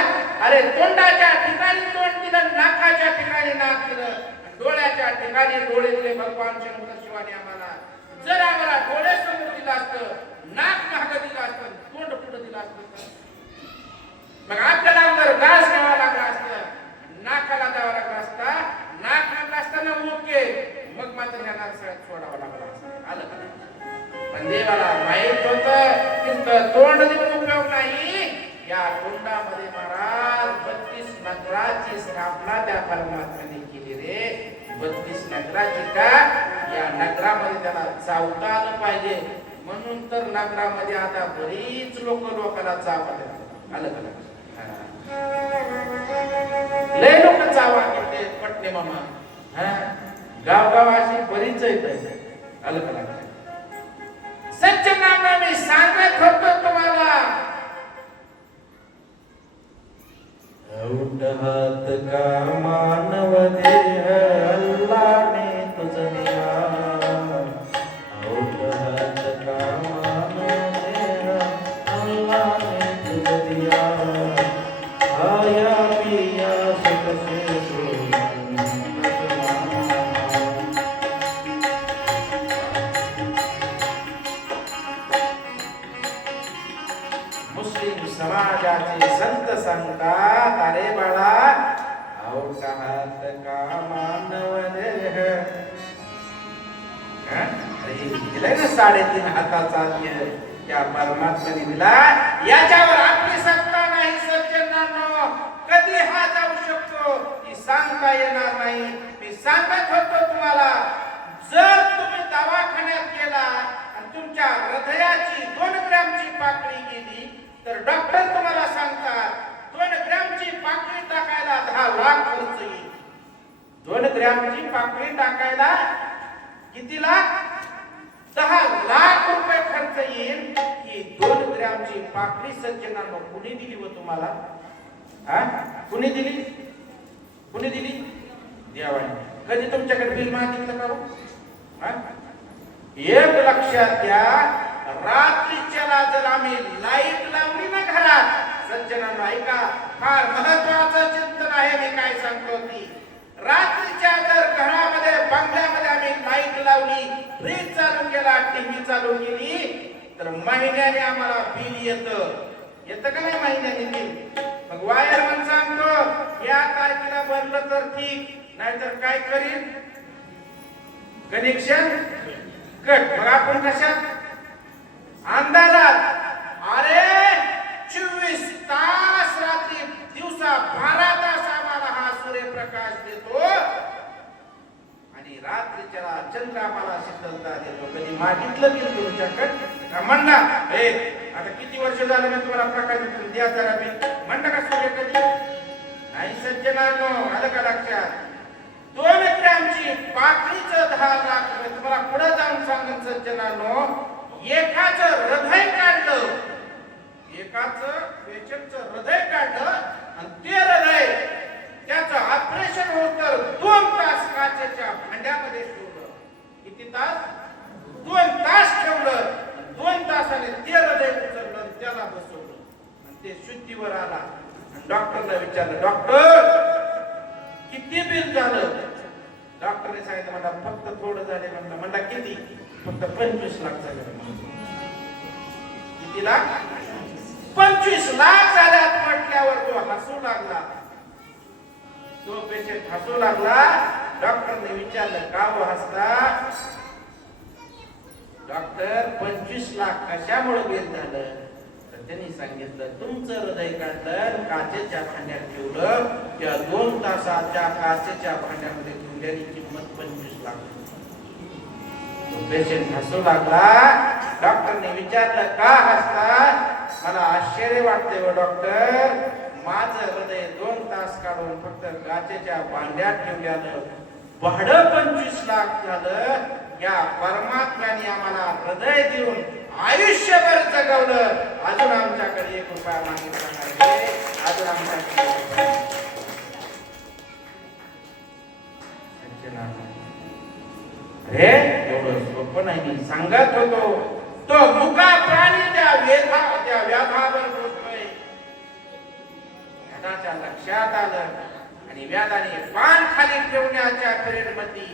अरे तोंडाच्या ठिकाणी तोंड दिलं, नाकाच्या ठिकाणी नाक दिलं, डोळ्याच्या ठिकाणी डोळे दिले भगवान शंकर शिवाने आम्हाला. जर आम्हाला डोळे समोर दिलं असतं, नाक मागे दिलं असतं, तोंड पुढे दिलं असतं, मग आपल्याला जर घास घ्यावा लागला असतं, नाकाला द्यावा लागला असता, नाक नाक असताना ओके, मग मात्र या नारसाळ्यात सोडावं लागला असतं. आलं का? पण देवाला माहित होतं की तोंड देऊन उपयोग नाही. या तोंडामध्ये महाराज 32 नगराची स्थापना त्या परमात्म्याने केली रे. 32 नगराची का? या नगरामध्ये त्याला चावता आलं पाहिजे म्हणून तर नगरामध्ये आता बरीच लोकांना चावतात. आलं का? लय लोक चावा घेतले पटणे मामा, गावगाव अशी बरीच आहेत. आलं का? सज्जनांना मी सांगत होतो तुम्हाला, उठ हात का मानव देह अल्लाने तुझ दिया. उठ हात का मानव देह अल्लाने तुझ दिया. आया पिया सुख से मुस्लिम समाजाचे संत सांगतात, अरे बाळा, औट हात का मानव देह. दिलाय ना 3.5 हाताचा देह त्या परमात्म्याने दिला. याच्यावर आपली सत्ता नाही सज्जनांनो. कधी हा जाऊ शकतो ही सांगता येणार नाही. मी सांगत होतो तुम्हाला, जर तुम्ही दवाखान्यात गेला आणि तुमच्या हृदयाची 2 ग्रॅमची पाकळी गेली तर डॉक्टर तुम्हाला सांगतात 2 ग्रॅमची पाकळी टाकायला 10 लाख खर्च येईल. 2 ग्रॅमची पाकळी टाकायला किती लाख? 10 लाख रुपये खर्च येईल. ही 2 ग्रॅमची पाकळी सज्जनांनो कुणी दिली व तुम्हाला? कुणी दिली? कुणी दिली? देवाने. कधी तुमच्याकडे बिल मागितलं का? एक लक्षात घ्या, रात्रीच्याला जर आम्ही लाईट लावली ना घरात, सज्जनांनो ऐका, फार महत्वाचं चिंतन आहे मी काय सांगतो ती. रात्रीच्या जर घरामध्ये बंगल्यामध्ये आम्ही लाईट लावली, फ्रीज चालू केला, टीव्ही चालू केली, तर महिन्याने आम्हाला बिल येतं का नाही? महिन्याने बिल. मग वायरमन सांगतो या तारखेला भरलं तर ठीक, नाहीतर काय करीन? Connection cut. मग आपण कशात? अंधारात. अरे 24 तास रात्री दिवसा 12 तास आम्हाला हा सूर्यप्रकाश देतो आणि रात्रीच्याला चंद्र आम्हाला शीतलता देतो. कधी मागितलं की तुमच्याकडे का म्हणला हे आता किती वर्ष झालं मी तुम्हाला प्रकाश देतो, द्या जरा मी म्हणलं का सूर्य? कधी नाही सज्जनांनो. आलं का लक्षात? 2 ग्रॅमची पाकळीचं 10 लाख रुपये. तुम्हाला पुढे जाऊन सांगेन सज्जनांनो, एकाचं हृदय काढलं, एकाचं पेशंटचं हृदय काढलं आणि ते हृदय त्याचं ऑपरेशन होत तर 2 तास काचेच्या भांड्यामध्ये ठेवलं. किती तास? 2 तास ठेवलं. 2 तासाने ते हृदय उचललं, त्याला बसवलं आणि ते शुद्धीवर आला. डॉक्टरला विचारलं, डॉक्टर किती बिल झालं? डॉक्टरने सांगितलं मला फक्त थोडं झाले. म्हणला किती? फक्त 25 लाख झाले. किती लाख? 25 लाख झाल्यात म्हटल्यावर तो हसू लागला. तो पेशंट हसू लागला. डॉक्टरने विचारलं का हो हसता? डॉक्टर 25 लाख कशामुळे बिल झालं? तर त्यांनी सांगितलं तुमचं हृदय काढलं, काचेच्या भांड्यात ठेवलं, त्या 2 तासाच्या काचेच्या भांड्यामध्ये ठेवल्याची किंमत 25 लाख. पेशंट हसू लागला. डॉक्टरने विचारलं का हसता? मला आश्चर्य वाटते व डॉक्टर, माझं हृदय 2 तास काढून फक्त काचेच्या भांड्यात ठेवल्यानं भाडं 25 लाख झालं. या परमात्म्याने आम्हाला हृदय देऊन आयुष्यभर जगवलं. अजून आमच्याकडे 1 रुपया मागितला नाही. अजून आमच्याकडे हे एवढं सोपं नाही. मी सांगत होतो तो मुका प्राणी त्या व्याधावर बोलतोय. व्याधाच्या लक्षात आलं आणि व्याधाने पान खाली ठेवण्याच्या पिरियड मध्ये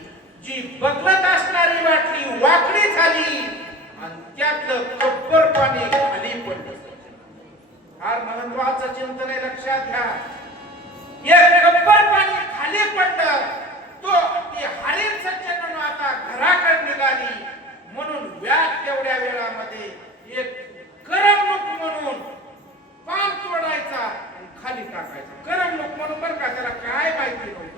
जी बदलत असणारी बाटली वाकडी झाली आणि त्यातलं कप्पर पाणी खाली पडलं. फार महत्वाचं चिंतन आहे, लक्षात घ्या. एक कप्पर पाणी खाली पडलं. तो ती हरिण सज्जनानं आता घराकडे निघाली. म्हणून व्याध तेवढ्या वेळामध्ये एक करमणूक म्हणून पान तोडायचा आणि खाली टाकायचा. करमणूक म्हणून बरं का, त्याला काय माहिती नव्हतं.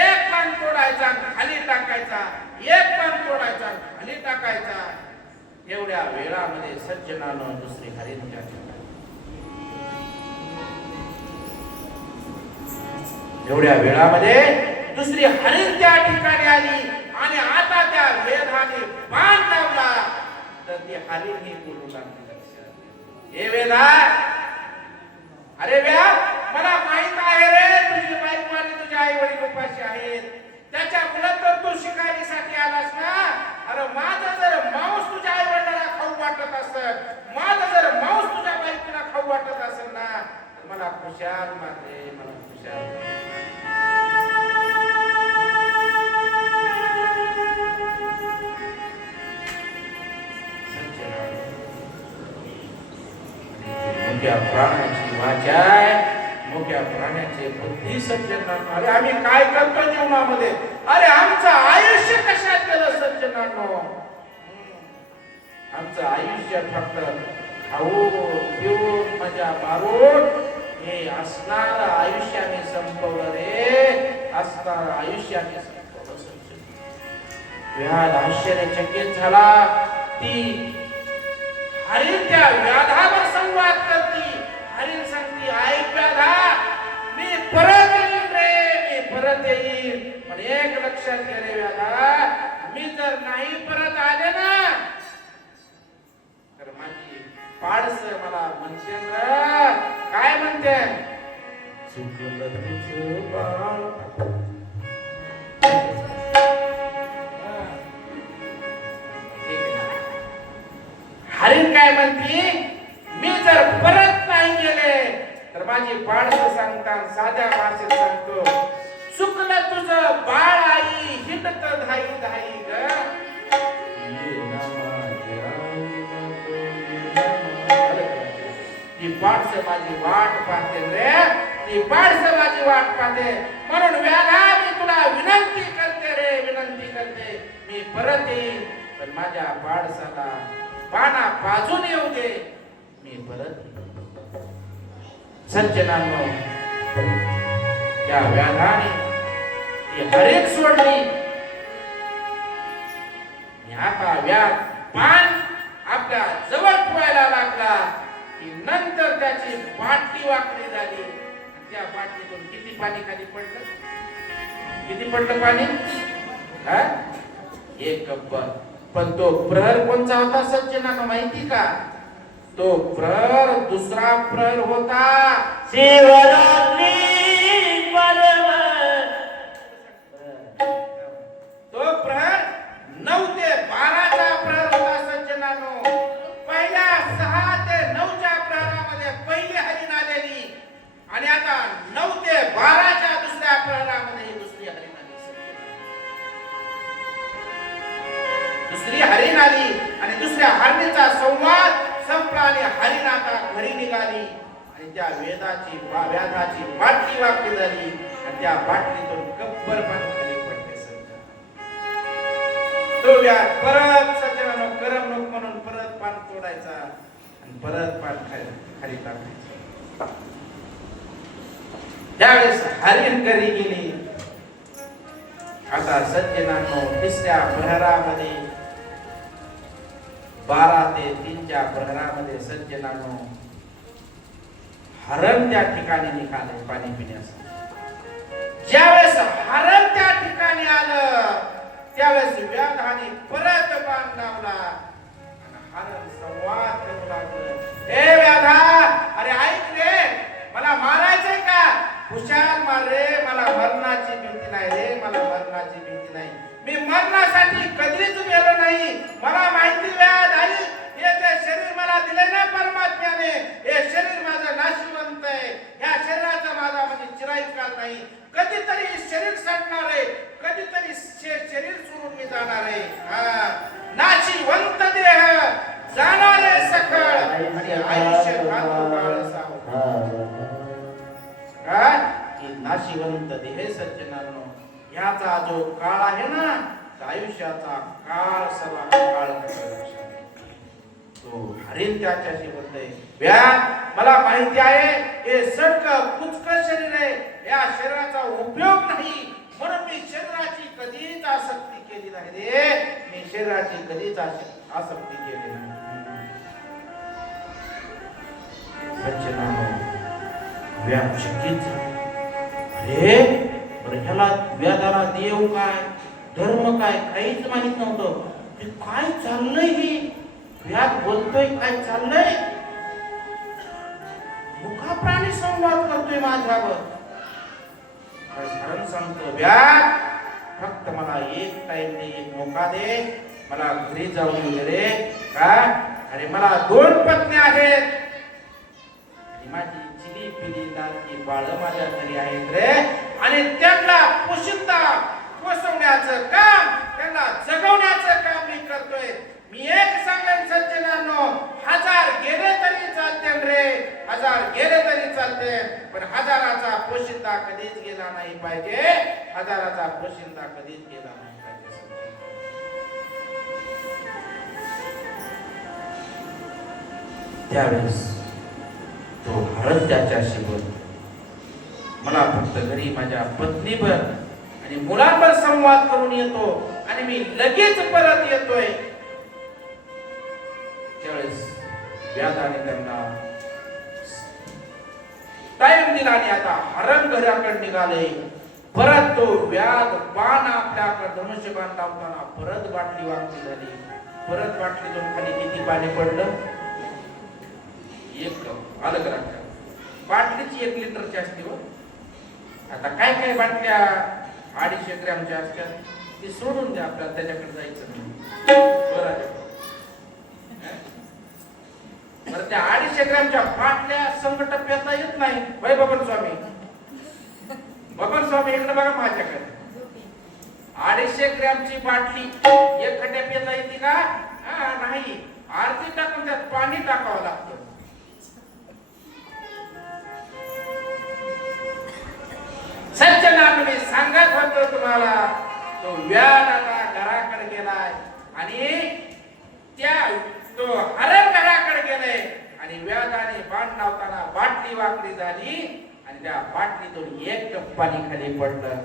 एक पान तोडायचा आणि खाली टाकायचा, एक पान तोडायचा आणि खाली टाकायचा. एवढ्या वेळामध्ये सज्जनानं दुसरी हरिण त्या एवढ्या वेळामध्ये दुसरी हरिण त्या ठिकाणी आली आणि आता त्या वेधाने बाण लावला तर ती हरिण ही बोलू लागली. हे वेधा, अरे व्याध, मला माहित आहे रे तुझी बायको आणि तुझे आई वडील उपाशी आहेत. त्याच्या मुलात तर तू शिकारीसाठी आलास ना. अरे माझा जर मांस तुझ्या आई वडिलांना खाऊ वाटत असेल, माझा जर मांस तुझ्या बायकोला खाऊ वाटत असेल ना, तर मला खुशाल मारे, मला खुशाल. मुख्या प्राण्याची वाचा आहे, मुख्या प्राण्याचे बुद्धी सज्जनांनो. अरे आम्ही काय करतो जीवनामध्ये? अरे आमचं आयुष्य कशात गेलं सज्जनांनो? आमचं आयुष्य फक्त खाऊन पिऊन मजा मारून हे असणार आयुष्याने संपवलं रे. असणार आयुष्याने संपवलं सज्जन. व्याध आश्चर्यचकित झाला. ती हरिण त्या व्याधावर संवाद करती. हरिण सांगती, ऐक व्याधा, मी परत येईन रे, मी परत येईन. पण एक लक्षात घे रे व्याधा, मी जर नाही परत आले ना तर माझी पाडस मला म्हणते ना. काय म्हणते? चुकलं तुझं बाळ. हरिण काय म्हणती? मी जर परत नाही गेले तर माझी पाडस सांगतात, साध्या भाषेत सांगतो, चुकलं तुझं बाळ आई हिंडत धाई धाई ग. ती पाडस माझी वाट पाहते रे, ती पाडस माझी वाट पाहते. म्हणून व्याधा, मी तुला विनंती करते रे, विनंती करते, मी परत येईन. पण माझ्या पाडसाला पाना पाजून येऊ दे, मी परत. सज्जनांनो, त्या व्याधाने ती हरिण सोडली. आता व्याध पान आपल्या जवळ ठेवायला लागला की नंतर त्याची बाटली वाकडी झाली. त्या बाटलीतून किती पाणी खाली पडलं? किती पडलं पाणी? 1 कप्पर. पण तो प्रहर कोणचा होता सज्जनांना माहिती का? तो प्रहर दुसरा प्रहर होता. शिवरात्री तो प्रहर 9 ते 12चा प्रहर होता सज्जनांनो. पहिल्या 6 ते 9च्या प्रहरामध्ये पहिली हरिण आलेली आणि आता 9 ते 12च्या दुसऱ्या प्रहरामध्ये दुसरी हरिण आली. दुसरी हरिण आली आणि दुसऱ्या हरणीचा संवाद संपला आणि हरिण आता घरी निघाली आणि त्या व्याधाची बाटली वाकडी झाली आणि त्या बाटलीतून कप्पर पाणी खाली पडले. तो व्याध परत सज्जनांनो करमणूक म्हणून परत पान तोडायचा आणि परत पान खाली टाकायचं. त्यावेळेस हरिण घरी गेली. आता सज्जनांनो तिसऱ्या प्रहरामध्ये 12 ते 3च्या प्रहरामध्ये सज्जनांनो हरण त्या ठिकाणी निघाले पाणी पिण्यासाठी. ज्यावेळेस हरण त्या ठिकाणी आलं त्यावेळेस व्याधाने परत बाण लावला. हरण संवाद करू लागलं. ए व्याधा, अरे ऐक रे, मला मारायचंय का? खुशाल मार रे, मला मरणाची भीती नाही रे, मला मरणाची भीती नाही. मी मरणासाठी कधीच गेलो नाही. मला माहिती व्याध आई, हे जे शरीर मला दिले ना परमात्म्याने, हे शरीर माझं नाशिवंत आहे. ह्या शरीराचा माझा म्हणजे चिरायुकाल नाही. कधीतरी शरीर संपणार आहे, कधीतरी शरीर सोडून मी जाणार आहे. नाशिवंत देह जाणारे सकळ आणि आयुष्य काळ काय की नाशिवंत देह सज्जनांनो, याचा जो काळ आहे ना, आयुष्याचा काळ सर्व काळ तो हरिण त्याच्याशी बोलतोय. व्याध, मला माहिती आहे हे सडक कुचक शरीर आहे, या शरीराचा उपयोग नाही, म्हणून मी शरीराची कधीच आसक्ती केली नाही रे, मी शरीराची कधीच आसक्ती केली नाही. सज्जनांनो, व्याध चकित अरे बरं, ह्याला व्याधाला देव काय, धर्म काय, काहीच माहित नव्हतं. हे काय चाललंय, ही व्याध बोलतोय, काय चाललंय? मुखा प्राणी संवाद करतोय माझ्यावर. कारण सांगतो, व्याध फक्त मला एक टाइम दे, एक मोका दे, मला घरी जाऊन दे रे. का? अरे मला 2 पत्नी आहेत, माझी चिली पिली दाती बाळ माझ्या घरी आहेत रे, आणि त्यांना पोषिता पोसवण्याचं काम, त्यांना जगवण्याचं काम मी करतोय. मी एक सांगेन सज्जनांनो, 1000 गेले तरी चालते रे, 1000 गेले तरी चालते, पण 1000चा पोशिंदा कधीच गेला नाही पाहिजे. 1000चा पोशिंदा कधीच गेला नाही पाहिजे. त्यावेळेस तो हरण त्याच्याशी बोल, मला फक्त घरी माझ्या पत्नीवर आणि मुलांवर संवाद करून येतो आणि मी लगेच परत येतोय. त्यावेळेस व्याधाने त्यांना टाइम दिला आणि आता हरण घराकडे निघाले. परत तो व्याध बाण आपल्याकडे धनुष्य बाण लावताना परत बाटली वाकली झाली. परत बाटलीतून खाली किती पाणी पडलं? 1 कप. आलं का? बाटलीची 1 लिटरची असते हो. आता काय काय बाटल्या 250 ग्रॅमच्या असतात, ती सोडून द्या, आपल्याला त्याच्याकडे जायचं नाही. बरं, त्या 250 ग्रॅमच्या बाटल्या संकट पेता येत नाही. वय बबन स्वामी, बबन स्वामी इकडे बघा माझ्याकडे. 250 ग्रॅमची बाटली एक खड्ड्या पेता येते का? नाही. अर्धी टाकून त्यात पाणी टाकावं लागतं. सज्जनांनो, मी सांगत होतो तुम्हाला, तो व्याध आता घराकडे गेलाय आणि तो हरण घराकडे गेले आणि व्याधाने बाण लावताना बाटली वाकडी झाली आणि त्या बाटलीतून 1 कप पाणी खाली पडलं.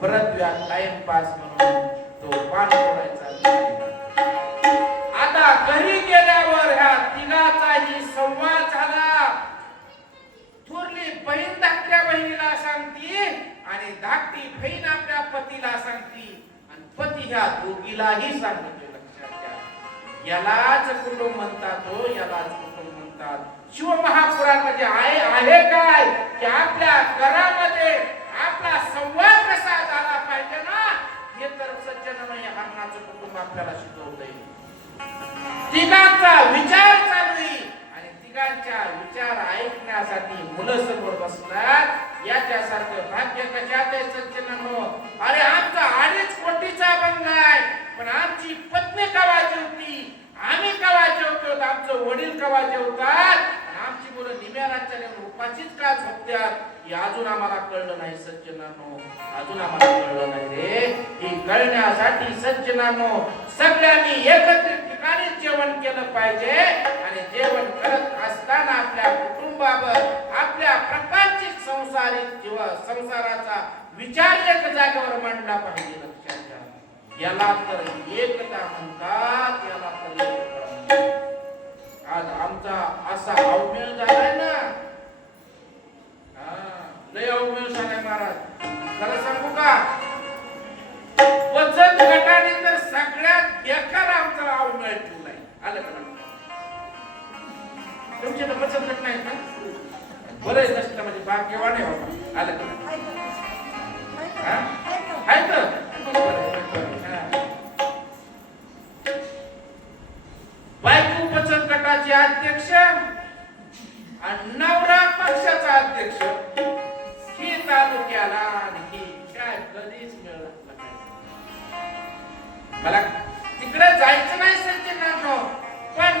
परत व्याध टाइमपास म्हणून तो पान सोडायचा. आता घरी गेल्यावर ह्या तिघाचाही संवाद झाला. थोरली बहीण धाकट्या बहिणीला सांगती आणि धाकटी बहीण आपल्या पतीला सांगती आणि पती ह्या दोघीलाही सांगतो. लक्षात घ्या, यालाच कुटुंब म्हणतात हो, यालाच कुटुंब म्हणतात. शिवमहापुराणमध्ये आहे काय की आपल्या घरामध्ये आपला संवाद कसा झाला पाहिजे ना, हे तर सज्जनांनो या हरणाचं कुटुंब आपल्याला शिकवतंय. तिघांचा विचार चालू आहे आणि तिघांच्या विचार ऐकण्यासाठी मुलं समोर बसतात. याच्यासारखं भाग्य कशात आहे सज्जनांनो? अरे आमचा 2.5 कोटीचा बंगला आहे, पण आमची पत्नी कवा जेवती, आम्ही कवा जेवतो, आमचं वडील कवा जेवतात, आमची मुलं निम्या रातच्या उपाशीच का झोपतात, हे अजून आम्हाला कळलं नाही सज्जनांनो. अजून आम्हाला कळलं नाही रे. हे कळण्यासाठी सज्जनांनो सगळ्यांनी एकत्रित ठिकाणी जेवण केलं पाहिजे आणि जेवण करत असताना आपल्या कुटुंबावर, आपल्या प्रापंचिक संसाराचा विचार एक जागेवर मांडला पाहिजे. लक्षात घ्या, याला तर एकता म्हणतात, याला तर एकता म्हणतात. आज आमचा असा अवमेळ झालाय ना, लय अवमेळ झालाय महाराज. खरं सांगू का, बचत गटाने तुमचे तर बचत गट नाहीत ना? बरं नसतं म्हणजे भाग्यवान आहे बाबा. आलं का? हा? आहे तर? बायको बचत गटाचे अध्यक्ष आणि नवरा पक्षाचा अध्यक्ष ही तालुक्याला आणि ही काय कधीच मिळत नाही. मला तिकडे जायचं नाही सज्जनांनो, पण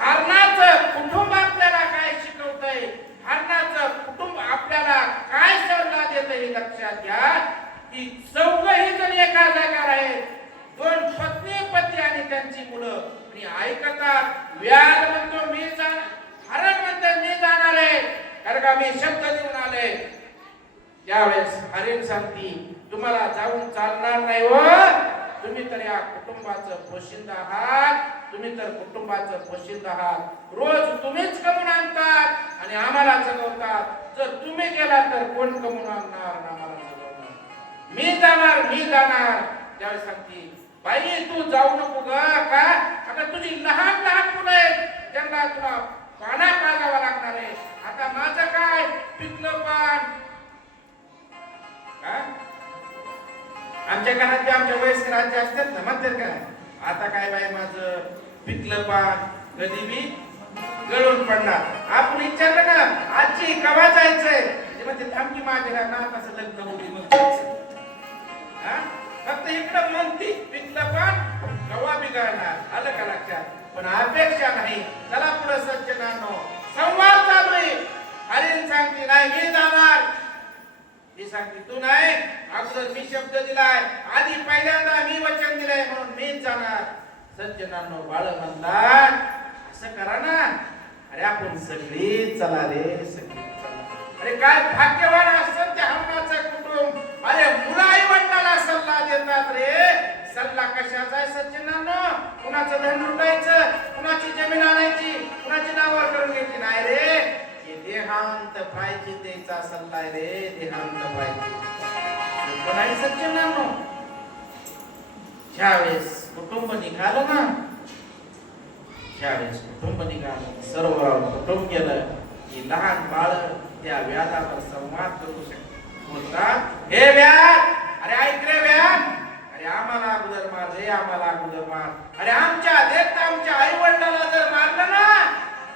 हरणाचं कुटुंब आपल्याला काय शिकवतंय, हरणाचं कुटुंब आपल्याला काय सल्ला देत हे लक्षात घ्या की चौघही जण एका जागावर आहेत. दोन पती आणि त्यांची मुलं आणि ऐकतात. व्याध म्हणतो मी हरण म्हणतो मी जाणार आहे, कारण का मी शब्द देऊन आले. त्यावेळेस हरिण सांगती तुम्हाला जाऊन चालणार नाही हो, तुम्ही तर या कुटुंबाचं पोशिंदा आहात, तुम्ही तर कुटुंबाचं पोशिंदा आहात. रोज तुम्हीच कमवून आणतात आणि आम्हाला जगवतात. जर तुम्ही गेला तर कोण कमवून आणणार आम्हाला जगवणार? मी जाणार. त्यावेळेस सांगती बाई तू जाऊ नको ग, का आता तुझी लहान लहान मुलं आहेत, त्यांना तुला पाना पाजावा लागणार आहे. आता माझं काय पिकलं पान. आमच्या घरात बी आमच्या वयस्कर राज्य असतात ना, म्हणतात काय आता काय बाई माझं पिकलं पान कधी बी गळून पडणार. आपण विचारलं ना आजची कवा जायचंय, ते म्हणते थांबकी माझ्या ना कसं लग्न होती मग जायचं. फक्त इकडं म्हणती पिकलं पान कवा बिघडणार. आलं का लक्षात? पण अपेक्षा नाही. चला पुढे सज्जनांनो, संवाद चालू आहे. हरिण सांगते नाही मी जाणार, ती सांगते तू नाही, अगोदर मी शब्द दिलाय, आधी पहिल्यांदा मी वचन दिलंय म्हणून मीच जाणार. सज्जनांनो बाळ म्हणतात असं करा ना. अरे आपण सगळी चला रे, सगळी चला. अरे काय भाग्यवान असतं त्या हरणाचं कुटुंब. अरे मुलं आई वडिलांना सल्ला देतात रे. सल्ला कशाचा आहे सज्जनांनो? कुणाचं धन लुटायचं, कुणाची जमीन आणायची, कुणाची नावावर करून घ्यायची नाही रे. देहांत पाहिजे द्यायचा सल्ला आहे रे, देहांत पाहिजे. पण आई सज्जनांनो ज्यावेळेस कुटुंब निघालं ना, ज्यावेळेस कुटुंब निघालं, सर्व कुटुंब गेलं की लहान बाळ त्या व्याधावर संवाद करू शकतात. हे व्याध, अरे ऐक रे व्याध, अरे आम्हाला अगोदर मार रे, आम्हाला अगोदर मार. अरे आमच्या आई वडिलांना जर मारलं ना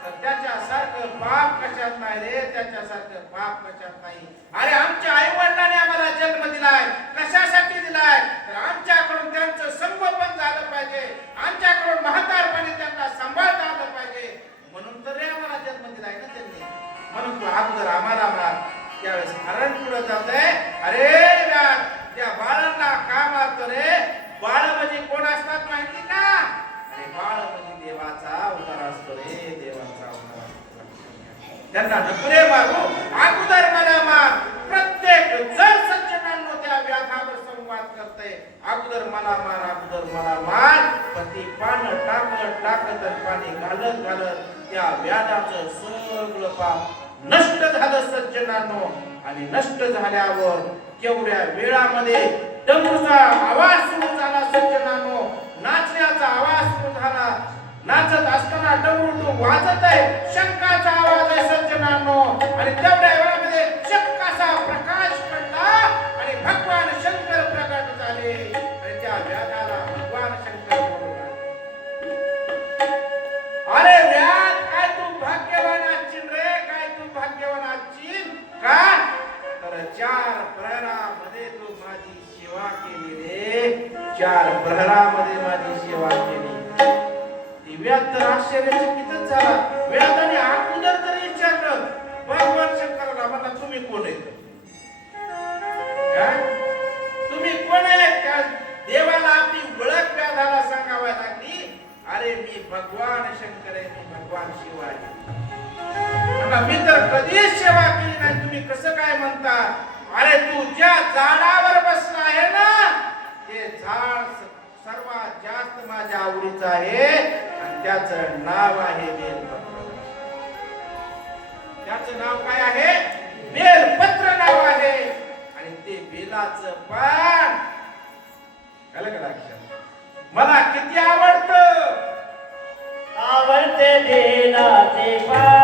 तर त्याच्यासारखं पाप कशात नाही रे, त्याच्यासारखं पाप कशात नाही. अरे आमच्या आई वडिलांनी आम्हाला जन्म दिलाय, कशासाठी दिलाय तर आमच्याकडून त्यांचं संगोपन झालं पाहिजे, आमच्याकडून म्हातारपणी त्यांना सांभाळता आलं पाहिजे, म्हणून तर रे आम्हाला जन्म दिलाय ना त्यांनी. म्हणून तू अगोदर आम्हाला मार. त्यावेळेस हरण पुढे जातंय, अरे त्या बाळांना का मारतो रे? बाळ म्हणजे कोण असतात माहिती का? अरे बाळ म्हणजे देवाचा अवतार असतो रे, देवाचा अवतार असतो. त्यांना नको मारू, अगोदर मला मार. प्रत्येक जण सज्जनांनो त्या व्याधावर संवाद करतंय, अगोदर मला मार, अगोदर मला मार. पण ती पानं टाकत पाणी घालत त्या व्याधाचं सगळं पाप नष्ट झालं सज्जनांनो. आणि नष्ट झाल्यावर केवढ्या वेळामध्ये डमरूचा आवाज सुरू झाला सज्जनांनो, नाचण्याचा आवाज सुरू झाला. नाचत असताना डमरू वाजत आहे, शंखाचा आवाज आहे सज्जनांनो. आणि तेवढ्या वेळामध्ये शंखाचा प्रकाश पडला आणि भगवान शंकर प्रकट झाले. आणि त्या व्याधाला भगवान शंकर बोलला, अरे व्याध काय तू भाग्यवान असशील रे, काय तू भाग्यवान असशील का? तर 4 प्रहरामध्ये तू माझी सेवा केली रे, 4 प्रहरामध्ये माझी सेवा केली. ती व्याध तर आश्चर्यचकितच झाला. व्याधाने अगोदर तरी विचारलं भगवान शंकराला, म्हणला तुम्ही कोण आहे? तुम्ही कोण आहे? त्या देवाला आपली ओळख व्याधाला सांगावी लागली. अरे मी भगवान शंकर आहे, मी भगवान शिव आहे. मी तर कधीच सेवा केली नाही, तुम्ही कसं काय म्हणता? अरे तू ज्या झाडावर बसला आहे ना, ते झाड सर्वात जास्त माझ्या आवडीचं आहे आणि त्याचं नाव आहे बेलपत्र. त्याचं नाव काय आहे? बेलपत्र नाव आहे. आणि ते बेलाचं पान आलं का लक्षात? मला किती आवडतं. आवडते बेलाचे पान.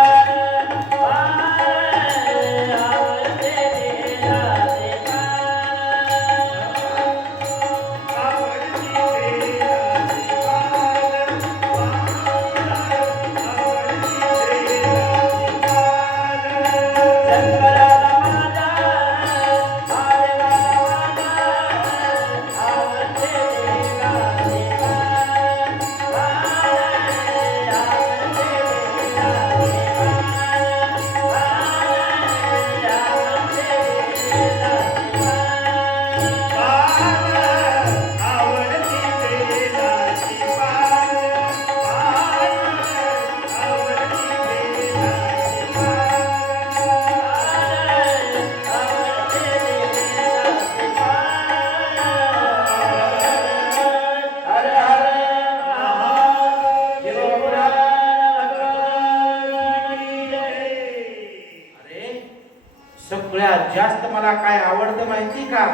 सगळ्यात जास्त मला काय आवडतं माहिती का?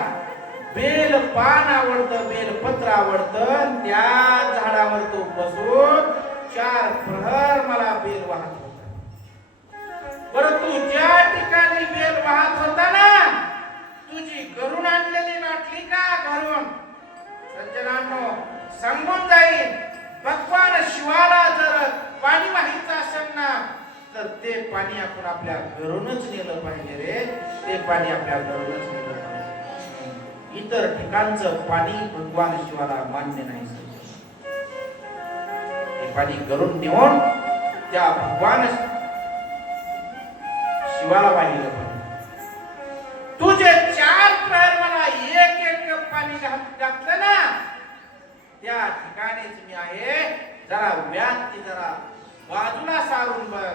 बेल पान आवडतं, बेलपत्र आवडतं. त्या झाडावर तो बसून 4 प्रहर मला बेल वाहत होता. परंतु ज्या ठिकाणी बेल वाहत होता ना, तुझी घरून आणलेली नाटली का घरून, सज्जनांनो सांगून जाईल, भगवान शिवाला जर पाणी वाहायचं असेल ना, तर ते पाणी आपण आपल्या घरूनच नेलं पाहिजे रे. ते पाणी आपल्या घरूनच नेलं पाहिजे. इतर ठिकाणचं पाणी भगवान शिवाला मान्य नाही. ते पाणी घरून नेऊन त्या भगवान शिवाला वाहिलं पाहिजे. तुझे 4 प्रहर मला एक एक कप पाणी घातलं ना, त्या ठिकाणीच मी आहे. जरा व्याध जरा बाजूला सारून बघ.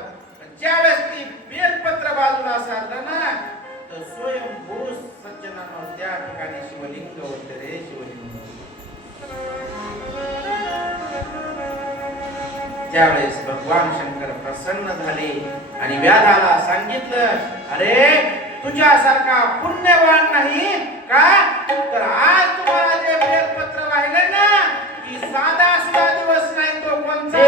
ज्यावेळेस ती बेलपत्र बाजूला सारलं ना, तर स्वयंभू सज्जनांनो त्या ठिकाणी शिवलिंग होते रे. शिवलिंग त्यावेळेस भगवान शंकर प्रसन्न झाले आणि व्याधाला सांगितलं, अरे तुझ्यासारखा पुण्यवान नाही का, तर आज तुम्हाला जे बेलपत्र वाहिले ना, की साधा सुद्धा दिवस नाही, तो कोणता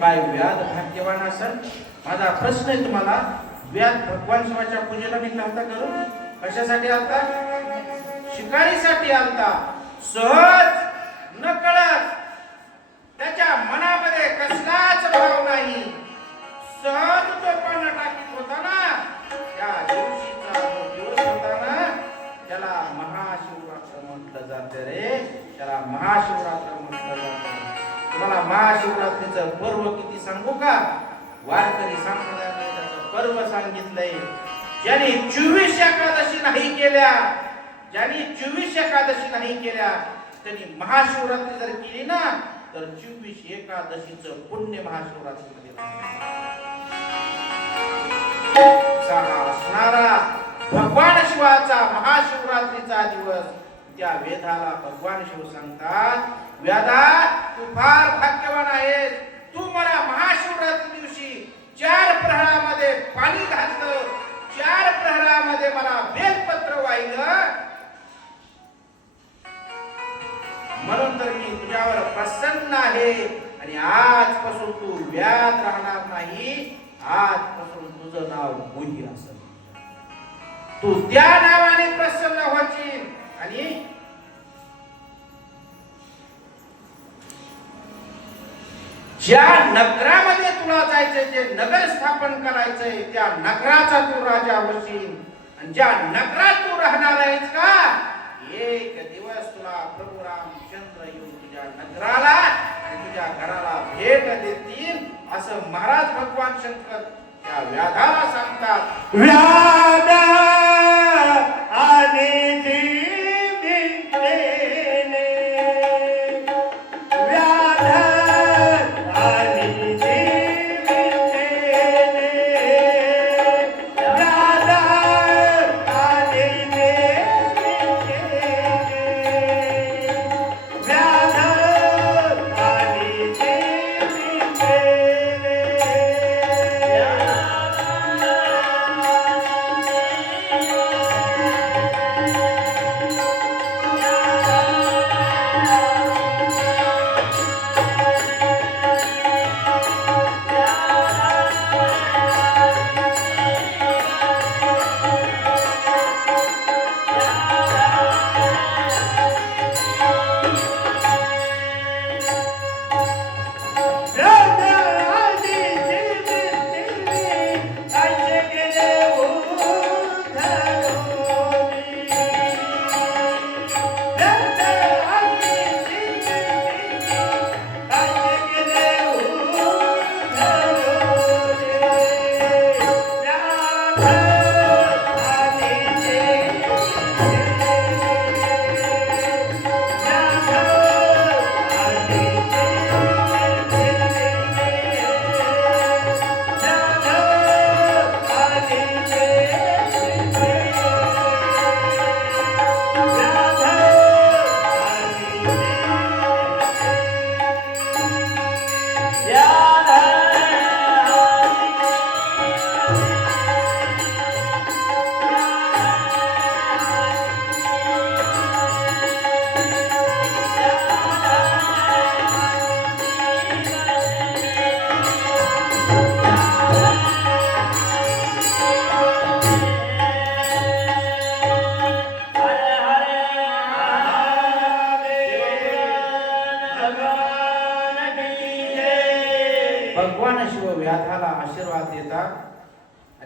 काय व्याध भाग्यवान असेल. माझा प्रश्न आहे तुम्हाला, व्याध भगवान शिवाच्या पूजेला निघला होता करून कशासाठी आलता? शिकारीसाठी आलता. सहज न कळत त्याच्या मनामध्ये कसलाच भाव नाही, सहज तो पान टाकीत होता ना, त्या दिवशीचा जो दिवस होता ना, त्याला महाशिवरात्र म्हटलं जाते रे. त्याला महाशिवरात्र म्हटलं जातं. तुम्हाला महाशिवरात्रीचं पर्व किती सांगू का? वारकरी संप्रदायाने त्याचं पर्व सांगितलंय. ज्यांनी 24 एकादशी नाही केल्या, ज्यांनी 24 एकादशी नाही केल्या, त्यांनी महाशिवरात्री जर केली ना, तर 24 एकादशीचं पुण्य महाशिवरात्रीमध्ये असणारा भगवान शिवाचा महाशिवरात्रीचा दिवस. त्या वेदाला भगवान शिव सांगतात, व्याधा तू फार भाग्यवान आहेस. तू मला महाशिवरात्री दिवशी 4 प्रहरामध्ये पाणी घातलं, 4 प्रहरामध्ये मला बेलपत्र वाहिलं, म्हणून तर मी तुझ्यावर प्रसन्न आहे. आणि आजपासून तू व्याध राहणार नाही. आजपासून तुझं नाव गुही असेल. तू त्या नावाने प्रसन्न व्हायची. आणि ज्या नगरामध्ये तुला जायचंय, जे नगर स्थापन करायचंय, त्या नगराचा तू राजा होशील. आणि ज्या नगरात तू राहणार आहेस का, एक दिवस तुला प्रभू रामचंद्र येऊन तुझ्या नगराला आणि तुझ्या घराला भेट देतील, असं महाराज भगवान शंकर त्या व्याधाला सांगतात. व्याधा आणि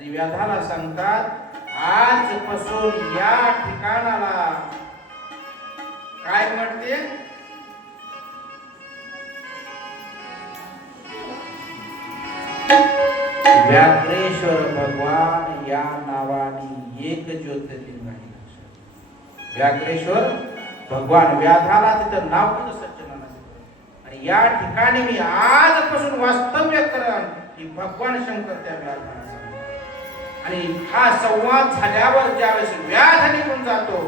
आणि व्याधाला सांगतात आजपासून या ठिकाणाला काय म्हणते, व्याघ्रेश्वर भगवान या नावाने एक ज्योतिर्लिंग आहे. व्याघ्रेश्वर भगवान, व्याधाला तिथं नाव दिलं सज्जनाला, आणि या ठिकाणी मी आजपासून वास्तव्य करन की भगवान शंकर त्या व्याधाला सांगतात. आणि हा संवाद झाल्यावर ज्यावेळेस व्याध निघून जातो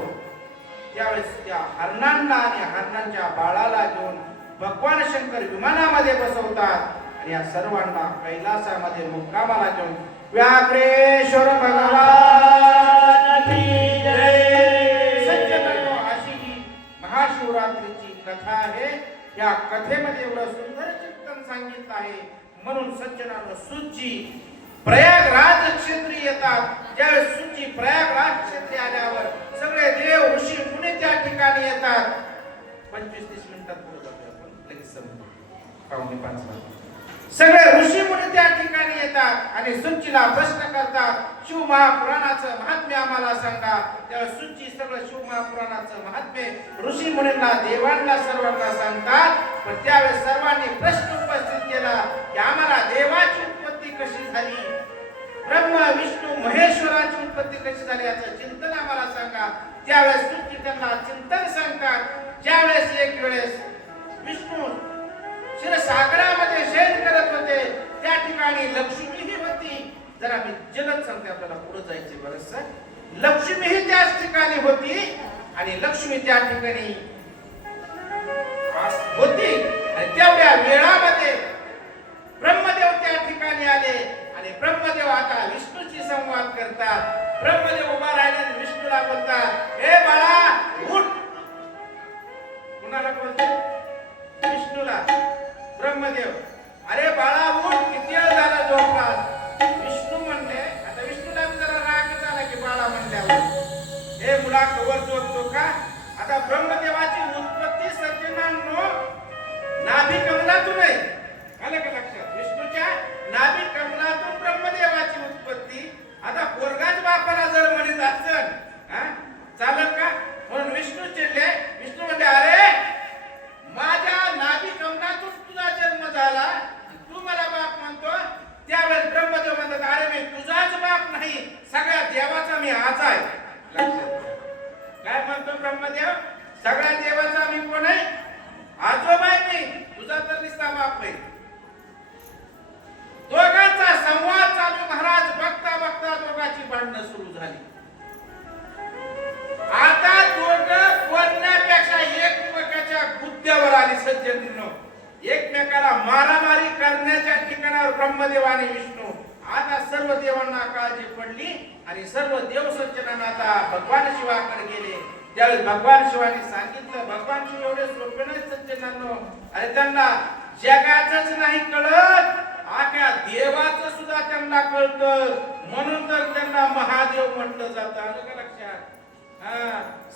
त्यावेळेस त्या हरणांना आणि हरणांच्या बाळाला घेऊन भगवान शंकर विमानामध्ये बसवतात आणि या सर्वांना कैलासामध्ये मुक्कामाला घेऊन व्याघ्रेश्वर भगवान की जय. सज्जनांनो, अशी ही महाशिवरात्रीची कथा आहे. या कथेमध्ये एवढं सुंदर चिंतन सांगितलं आहे. म्हणून सज्जनांनो, सूतजी प्रयागराज क्षेत्री येतात. ज्यावेळेस सूतजी प्रयागराज क्षेत्री आल्यावर सगळे देव ऋषी मुनी त्या ठिकाणी येतात. 25-30 मिनिटात बोलतो आपण, लगेच संपतो. 4:45 सगळे ऋषी मुनी त्या ठिकाणी येतात आणि सूतजीला प्रश्न करतात, शिव महापुराणाचं महात्म्य आम्हाला सांगा. त्यावेळेस सूतजी सगळं शिव महापुराणाचं महात्म्य ऋषी मुनींना, देवांना, सर्वांना सांगतात. पण त्यावेळेस सर्वांनी प्रश्न उपस्थित केला की आम्हाला देवाची उत्पत्ती कशी झाली, ब्रह्म विष्णू महेश्वराची उत्पत्ती कशी झाली याचं चिंतन आम्हाला सांगा. त्यावेळेस सूतजी त्यांना चिंतन सांगतात. ज्यावेळेस एक वेळेस विष्णू क्षीरसागरामध्ये शयन करत होते, त्या ठिकाणी लक्ष्मीही होती. जरा मी जलद सांगते, आपल्याला पुढे जायचे बरंच. लक्ष्मीही त्याच ठिकाणी होती आणि लक्ष्मी त्या ठिकाणी होती. आणि तेवढ्या वेळामध्ये ब्रह्मदेव त्या ठिकाणी आले आणि ब्रह्मदेव आता विष्णूशी संवाद करतात. ब्रह्मदेव उभा राहिले आणि विष्णूला बोलतात, हे बाळा उठ. कुणाला बोलते? विष्णूला. ब्रह्मदेव, अरे बाळा उठ, किती वेळ झाला झोपलास? विष्णू म्हणले, आता विष्णूला जरा राग झाला की बाळा म्हणल्यावर, हे मुला कवर झोपतो का? आता ब्रह्मदेवाची उत्पत्ती सज्जनांनो नाभी कमलातून आहे. आलं का लक्षात? विष्णूच्या नाभी कमलातून ब्रह्मदेवाची उत्पत्ती. आता पोरगाच बापाला जर म्हणत असेल चालेल का? म्हणून विष्णू चिडले. विष्णू म्हणले, अरे माझ्या नाभी कमलातून तुझा जन्म झाला, तू मला बाप म्हणतो. त्यावेळेस ब्रह्मदेव म्हणतात, अरे मी तुझाच बाप नाही, सगळ्या देवाचा मी आज आहे. काय म्हणतो ब्रह्मदेव? सगळ्या देवाचा मी कोण आहे? आजोबा आहे मी, तुझा तर निस्ता बाप आहे. दोघांचा संवाद चालू. महाराज बघता बघता दोघांची भांडणं सुरू झाली. आता दोघं बोलण्यापेक्षा एकमेकाच्या गुद्द्यावर आली. सज्जनांनो, एकमेकाला मारामारी करण्याच्या ठिकाणावर ब्रह्मदेव आणि विष्णू. आता सर्व देवांना काळजी पडली आणि सर्व देव सज्जनांना आता भगवान शिवाकडे गेले. त्यावेळेस भगवान शिवाने सांगितलं, भगवान शिव एवढे सोपे नाही सज्जनांनो. अरे त्यांना जगाचंच नाही कळत, आख्या देवाचं सुद्धा त्यांना कळतं. म्हणून तर त्यांना महादेव म्हटलं जातं. आलं का लक्षात?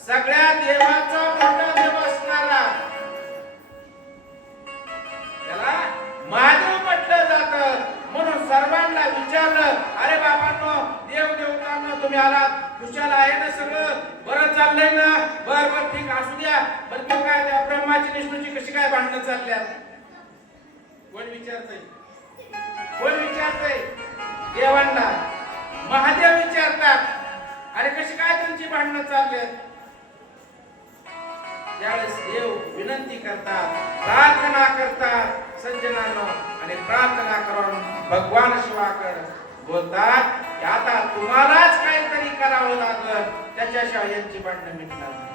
सगळ्या देवाचा मोठा देव असणारा त्याला महादेव म्हटलं जातं. म्हणून सर्वांना विचारलं, अरे बाबांनो, देव देवतांनो, तुम्ही आलात, खुशाल आहे ना, सगळं बरं चाललंय ना? बर बर ठीक, असू द्या. बरं मग काय त्या ब्रह्माची विष्णूची कशी काय भांडणं चालल्यात? कोण विचारतंय? कोण विचारतंय? देवांना महादेव विचारतात, अरे कशी काय त्यांची भांडणं चालल्यात? त्यावेळेस देव विनंती करतात, प्रार्थना करतात सज्जनांनो, आणि प्रार्थना करून भगवान शिवाकडे बोलतात की आता तुम्हालाच काहीतरी करावं लागल, त्याच्याशिवाय यांची भांडणं मिटणार नाही.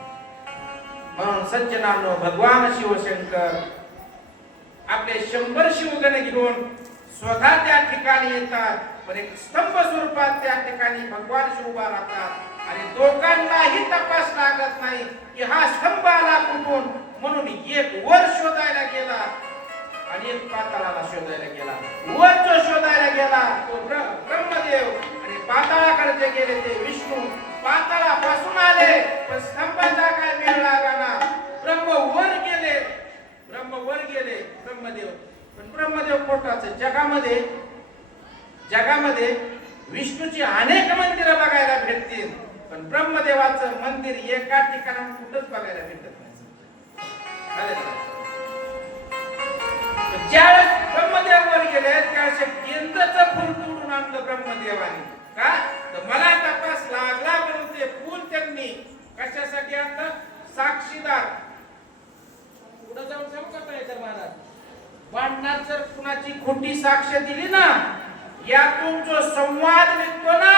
म्हणून सज्जनांनो, भगवान शिवशंकर आपले 100 शिवगण घेऊन स्वतः त्या ठिकाणी येतात. पण एक स्तंभ स्वरूपात त्या ठिकाणी भगवान शिव उभा राहतात आणि दोघांनाही तपास लागत नाही की हा स्तंभ आला कुठून. म्हणून एक वर शोधायला गेला आणि एक पाताळाला शोधायला गेला. वर जो शोधायला गेला तो ब्रह्मदेव आणि पाताळाकडे जे गेले ते विष्णू. पाताळापासून आले पण स्तंभाचा काय मेळ लागला. ब्रह्म वर गेले ब्रह्मदेव. पण ब्रह्मदेव पोटाचे जगामध्ये विष्णूची अनेक मंदिरं बघायला भेटतील, पण ब्रह्मदेवाचं मंदिर एका ठिकाणाहून कुठंच बघायला भेटत नाही. ज्यावेळेस ब्रह्मदेव वर गेले त्यावेळेस गेंदाचं फुल तोडून आणलं ब्रह्मदेवाने. का तर मला तपास लागला म्हणून ते फुल त्यांनी कशासाठी आणलं? साक्षीदार. पुढे जाऊन सांगू का तर महाराज, भांडणात जर कुणाची खोटी साक्ष दिली ना, यातून जो संवाद निघतो ना,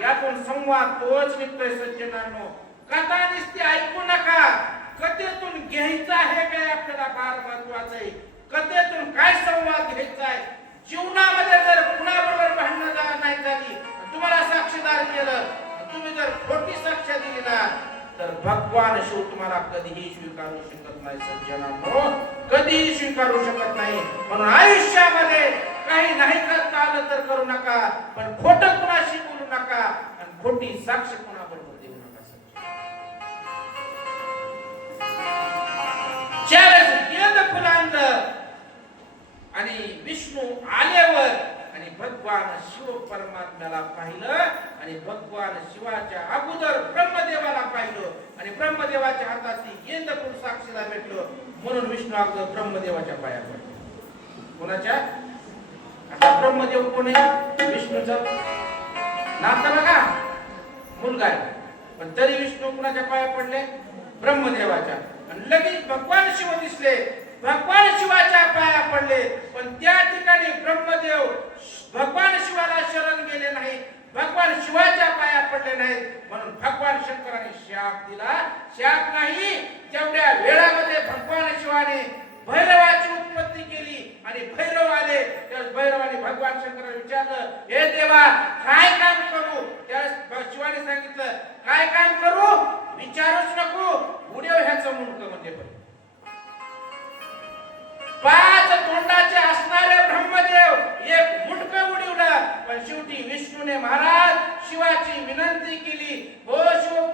यातून संवाद तोच निघतोय. सज्जनांनो, कथा नुसती ऐकू नका, कथेतून घ्यायचं आहे काय आपल्याला फार महत्वाचं आहे. कथेतून काय संवाद घ्यायचा आहे. जीवनामध्ये जर कुणाबरोबर भांडणं नाही झाली, तुम्हाला साक्षीदार केलं, तुम्ही जर खोटी साक्ष दिली ना, तर भगवान शिव तुम्हाला कधीही स्वीकारू शकत नाही. सज्जनांनो, कधीही स्वीकारू शकत नाही. म्हणून आयुष्यामध्ये काही नाही करता आलं तर करू नका, पण खोटं कुणाशी बोलू नका आणि खोटी साक्ष कुणाबरोबर देऊ नका. ज्यावेळेस गेंद फुलांचं आणि विष्णू आल्यावर आणि भगवान शिव परमात्म्याला पाहिलं आणि भगवान शिवाच्या अगोदर ब्रह्मदेवाला पाहिलं आणि ब्रह्मदेवाच्या हातातली गेंद फुल साक्षीला भेटलं. म्हणून विष्णू अगोदर ब्रह्मदेवाच्या पाया पडले. कोणाच्या? आता ब्रह्मदेव कोण आहे? विष्णूचा नाता बघा, मुलगा आहे, पण तरी विष्णू कुणाच्या पाया पडले? ब्रह्मदेवाच्या. आणि लगेच भगवान शिव दिसले, भगवान शिवाच्या पाया पडले, पण त्या ठिकाणी ब्रह्मदेव भगवान शिवाला शरण गेले नाही, भगवान शिवाच्या पाया पडले नाहीत. म्हणून भगवान शंकराने शाप दिला. शाप नाही, तेवढ्या वेळामध्ये भगवान शिवाने भैरवाची उत्पत्ती केली आणि भैरव आले. त्यावेळेस भैरवाने भगवान शंकराला विचारलं, हे देवा काय काम करू? त्यावेळेस शिवाने सांगितलं, काय काम करू विचारूच नको, उडव ह्याचं मुंडकं. म्हणजे पाच तोंडाचे असणारे ब्रह्मदेव एक मुंडकं उडवलं. पण शेवटी विष्णूने महाराज शिवाची विनंती केली, हो शिव,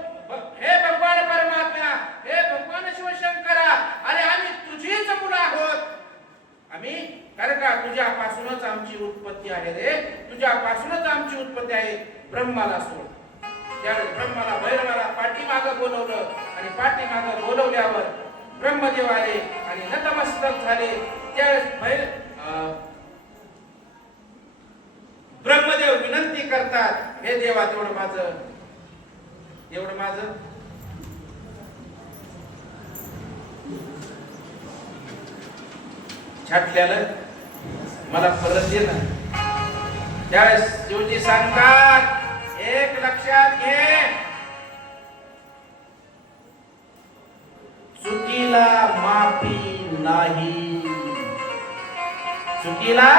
हे भगवान परमात्मा, हे भगवान शिवशंकरा, अरे आम्ही तुझीच मुलं आहोत. आम्ही कारण का तुझ्यापासूनच आमची उत्पत्ती आहे रे, तुझ्यापासूनच आमची उत्पत्ती आहे. ब्रह्माला सोड. त्यावेळेस ब्रह्माला भैरवाला पाठीमागं बोलवलं आणि पाठीमागं बोलवल्यावर ब्रह्मदेव आले आणि नतमस्तक झाले. त्यावेळेस ब्रह्मदेव विनंती करतात, हे देवा तेवढं माझं छाटल्याला मला परत दे ना. त्यावेळेस शिवजी सांगतात, एक लक्षात घे, चुकीला माफी नाही, चुकीला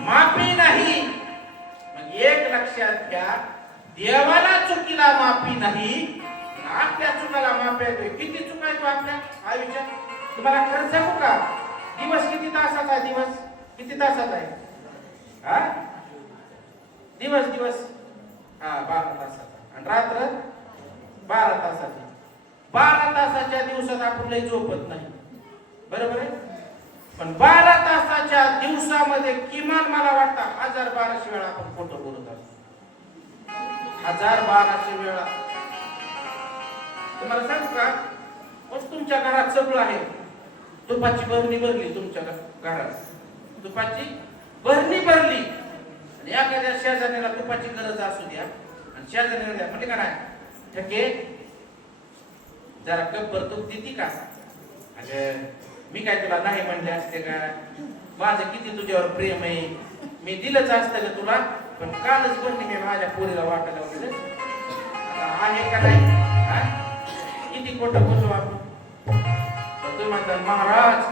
माफी नाही. मग एक लक्षात घ्या, देवाला चुकीला माफी नाही, आपल्या चुकाला माफी आहे. किती चुका आहे आपल्या आयुष्यात? तुम्हाला खरं सांगू का, दिवस किती तासाचा आहे? दिवस किती तासाचा आहे? हा, दिवस 12 तासाचा आणि रात्र 12 तासाची. 12 तासाच्या दिवसात आपण लई झोपत नाही, बरोबर आहे. पण 12 तासाच्या दिवसामध्ये किमान मला वाटतं 1000-1200 वेळा आपण खोटं बोलत असतो. 1000-1200 वेळा. तुम्हाला सांगू का, तुमच्या घरात सगळं आहे, तुपाची भरणी भरली तुमच्या घरात, तुपाची भरणी भरली आणि एखाद्या शेजाऱ्याला तुपाची गरज असू द्या आणि शेजाऱ्याला म्हणजे का नाही, ठके जरा कब्बर तूप देती का? अरे मी काय तुला नाही म्हणले असते का? माझं किती तुझ्यावर प्रेम आहे, मी दिलंच असतं का तुला, पण कालच भरणी मी माझ्या पोरीला वाटायला वगैरे आहे का नाही? किती खोटं बोललो आपण. तुम्ही म्हणतात महाराज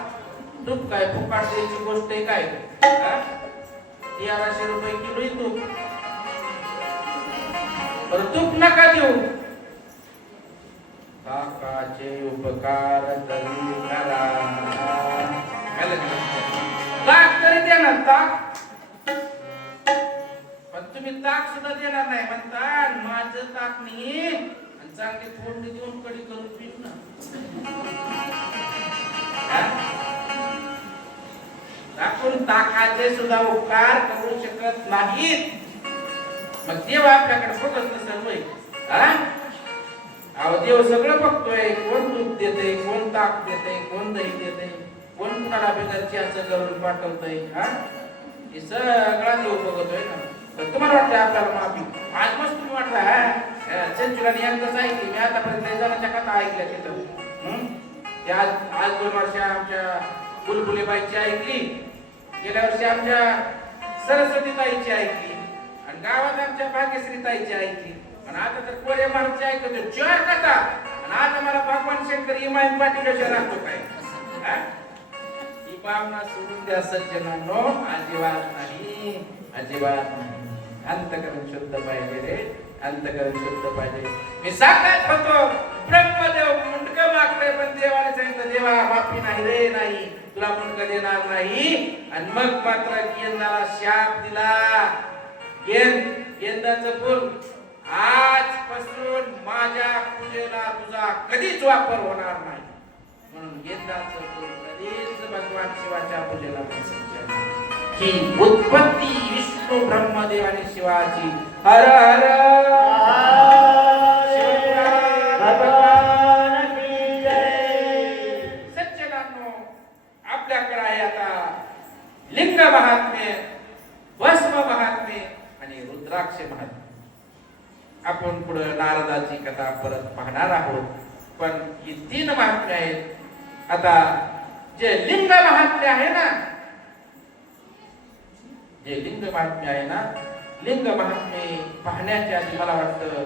तूप काय फुकाट द्यायची गोष्ट आहे काय? 1100 रुपये किलो आहे तूप. बरं तूप नका देऊ. काकाचे उपकार तरी करा. ताक तरी देणार ताक, पण तुम्ही ताक सुद्धा देणार नाही. म्हणता माझं ताक नाही आणि चांगली फोडणी देऊन कडी करून पिऊ ना. दाखवून ताकाचे सुद्धा उपकार करू शकत नाहीत. मग देव आपल्याकडे बघत नसेल होय? हा? अहो देव सगळं बघतोय. कोण दूध देते, कोण ताक देते, कोण दही देते, कोण कुणाला बिगरच्याचं करून पाठवतंय. हा, हे सगळा देव बघतोय ना. तर तुम्हाला वाटतं आपल्याला माफी? आज मस्त तुम्ही वाटलं चंचुलाने एकदाच ऐकली. मी आतापर्यंत जणांच्या कथा ऐकल्या तिथं. ते आज आज 2 वर्ष आमच्या बुलबुलीबाईची ऐकली, गेल्या वर्षी आमच्या सरस्वतीताईची ऐकली, आणि गावात आमच्या भाग्यश्रीताईची ऐकली, आणि आता तर कोरे महाराजची ऐकतो 4 कथा. आणि आता मला भगवान शंकर इमाम पाटील राहतो काय? ही भावना सोडून द्या सज्जनांनो. अजिबात नाही, अजिबात नाही. अंतकरण शुद्ध पाहिजे रे, अंतकरण शुद्ध पाहिजे. मी सांगत होतो ब्रह्मदेव मुंडक मागतोय, पण देवाने सांगितलं देवा माफी नाही रे, नाही, तुला मुंडक देणार नाही. आणि मग मात्र गेंदाला शाप दिला. गेंदाचं फुल आजपासून माझ्या पूजेला तुझा कधीच वापर होणार नाही. म्हणून गेंदाचं फुल कधीच भगवान शिवाच्या पूजेला नसायचं. ही उत्पत्ती विष्णू ब्रह्मदेव आणि शिवाची. हर हर सज्जनांनो, आपल्याकडे आहे आता लिंग महात्म्य, भस्म महात्म्य आणि रुद्राक्ष महात्म्य. आपण पुढे नारदाची कथा परत पाहणार आहोत, पण ही 3 महात्म्य आहेत. आता जे लिंग महात्म्य आहे ना, जे लिंग महात्म्य आहे ना, लिंग महात्म्य पाहण्याच्या आधी मला वाटतं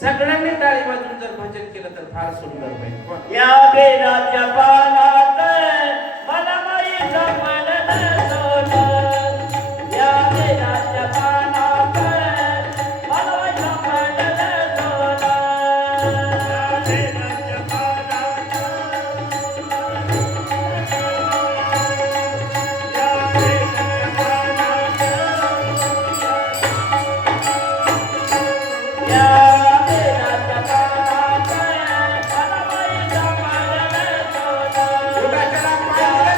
सगळ्यांनी टाळी वाजून जर भजन केलं तर फार सुंदर होईल. या बेराच्या पानात मला माईचा पालन सोनं, या बेराच्या पानात मला माईचा पालन सोनं, या बेराच्या पानात, या बेराच्या पानात, या उदाच्याला पाय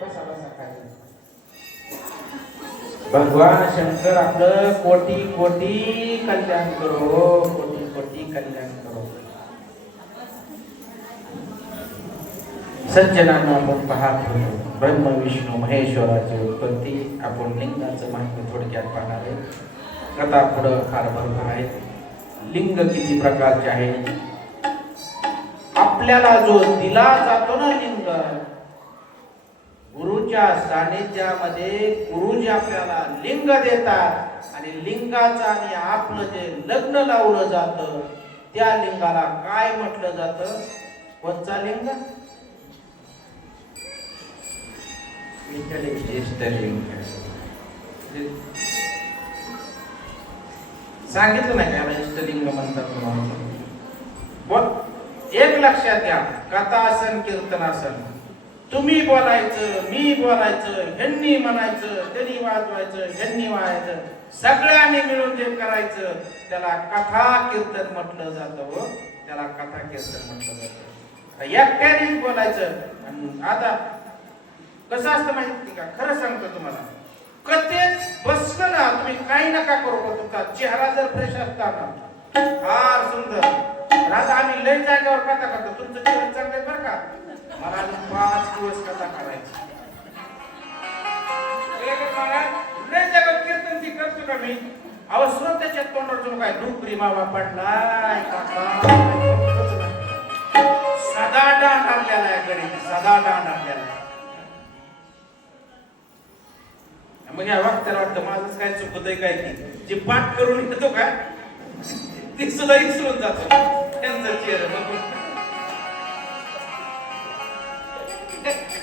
बसा बसा खाली. भगवान शंकर आपलं कोटी कोटी कल्याण करो, कोटी कोटी कल्याण करो. सज्जनांना आपण पाहत होतो ब्रह्म विष्णू महेश्वराची उत्पत्ती. आपण लिंगाचं माहिती थोडक्यात पाहणार आहे. कथा पुढं फार भरपूर आहेत. लिंग किती प्रकारचे आहेत, आपल्याला जो दिला जातो ना लिंग, गुरुच्या सानिध्यामध्ये गुरुजी आपल्याला लिंग देतात आणि लिंगाचं आणि आपलं जे लग्न लावलं जातं त्या लिंगाला काय म्हटलं जातं? कोणचा लिंग? इष्टलिंग. सांगितलं नाही का इष्टलिंग म्हणतात तुम्हाला? बोल. एक लक्षात घ्या, कथासन कीर्तनासन तुम्ही बोलायचं, मी बोलायचं, ह्यांनी म्हणायचं, त्यांनी वाजवायचं, ह्यांनी वाजायचं, सगळ्यांनी मिळून जे करायचं त्याला कथा कीर्तन म्हटलं जातं. व त्याला कथा कीर्तन म्हटलं जातं. एकट्यानेच बोलायचं. आणि आता कसं असतं माहिती का? खरं सांगतो तुम्हाला, कथेत बसलं ना तुम्ही, काही नका करू. तुमचा चेहरा जर फ्रेश असता ना, फार सुंदर. आता आम्ही लय जागेवर कथा करतो, तुमचं चेहरा चांगलं बरं का. मला 5 दिवस कथा करायची. लय जागेवर कीर्तन ती करतो का मी? अहो स्वतःच्या तोंडावर काय डुकरी मावा पडलाय सदा डांड आणलेला आहे गडी, सदा डांड आणलेला आहे. मग या वक्त्याला वाटतं माझंच काय चुकतंय काय की जे पाठ करून येतो का ते सुद्धा विसरून जातो त्यांचा चेहरा बघून.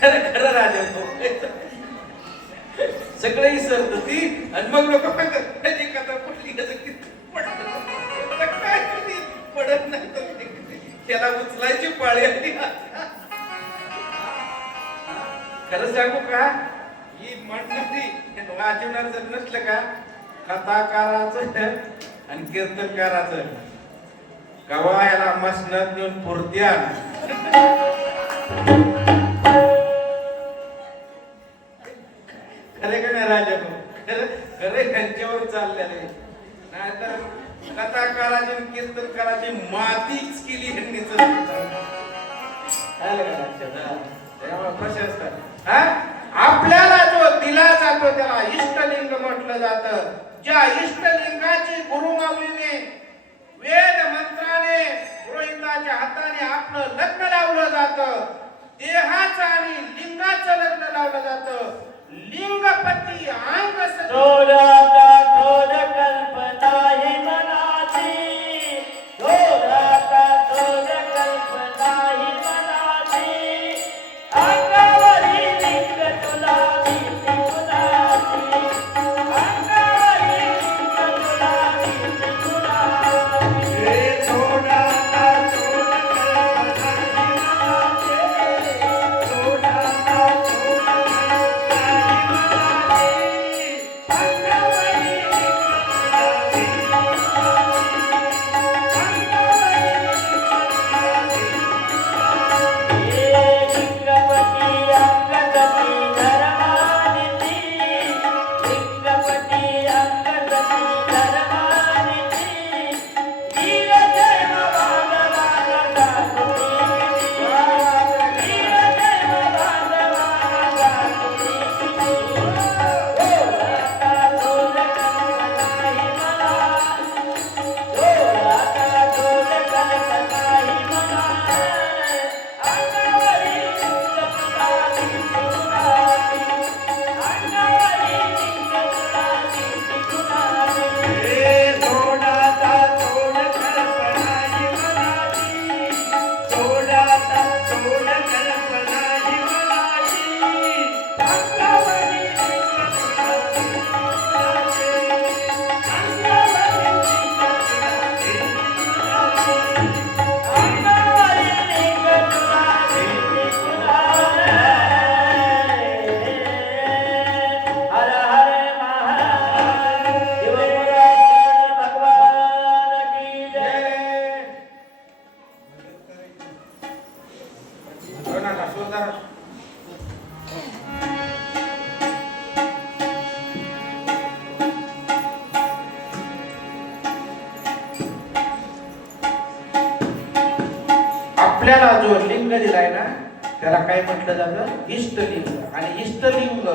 खरं खरं राजा सगळं विसरत ती. आणि मग लोक त्याची कथा पडली काय पडत नाही, त्याला उचलायची पाळी आली. खरं सांगू का, ही म्हणणारी वाजवणार जर नसलं का, कथाकाराचं आणि कीर्तनकाराचं कवा याला मसनात नेऊन पुरत्या. खरे का नाही राजा? खरे त्यांच्यावर चाललेले. नाहीतर कथाकाराची आणि कीर्तनकाराची मातीच केली ह्यांनी. प्रशस्त. आपल्याला जो दिला जातो त्याला इष्टलिंग म्हटलं जातं. ज्या इष्टलिंगाची गुरुमाऊलीने वेद मंत्राने पुरोहिताच्या हाताने आपलं लग्न लावलं जातं, देहाचं आणि लिंगाचं लग्न लावलं जातं. लिंगपती अंग थोराता थोर कल्पना ही मनाची, थोराता थोर कल्पना ही मनाची, अंगावरी लिंग तुला भीती कुणाची, अंगावरी लिंग तुला भीती कुणाची. थोराता थोर कल्पना ही मनाची, थोराता थोर कल्पना ही मनाची, अंगावरी अंगावरी लिंग तुला हर हर महादेव भगवान की जय. हो ना, सुंदर. आपल्याला जो लिंग दिलाय ना त्याला काय म्हटलं जातं, इष्टलिंग. आणि इष्टलिंग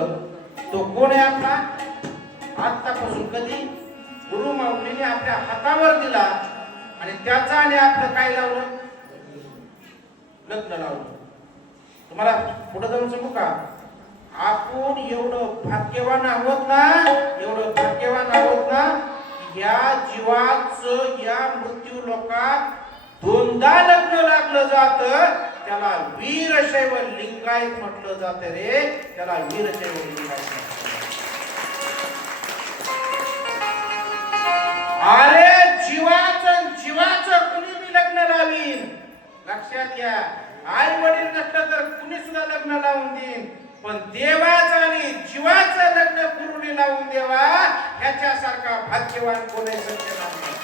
तो कोण आहे आपला? आतापासून कधी गुरु माऊलीने आपल्या हातावर दिला आणि त्याचा आणि आपलं काय लावलं, लग्न लावलं. तुम्हाला पुढे जाऊन सांगू का, आपण एवढं भाग्यवान आहोत ना, एवढं भाग्यवान आहोत ना, या जीवाचं या मृत्यू लोकात दोनदा लग्न लागलं जात. त्याला वीरशैव लिंगायत म्हटलं जात रे, त्याला वीरशैव लिंगायत म्हटलं. अरे जीवाचं कुणी बी लग्न लावीन, लक्षात घ्या. आई वडील नसलं तर कुणी सुद्धा लग्न लावून देईन, पण देवाचं आणि जीवाचं लग्न गुरुने लावून देवा, ह्याच्यासारखा भाग्यवान कोणी सत्य नाही.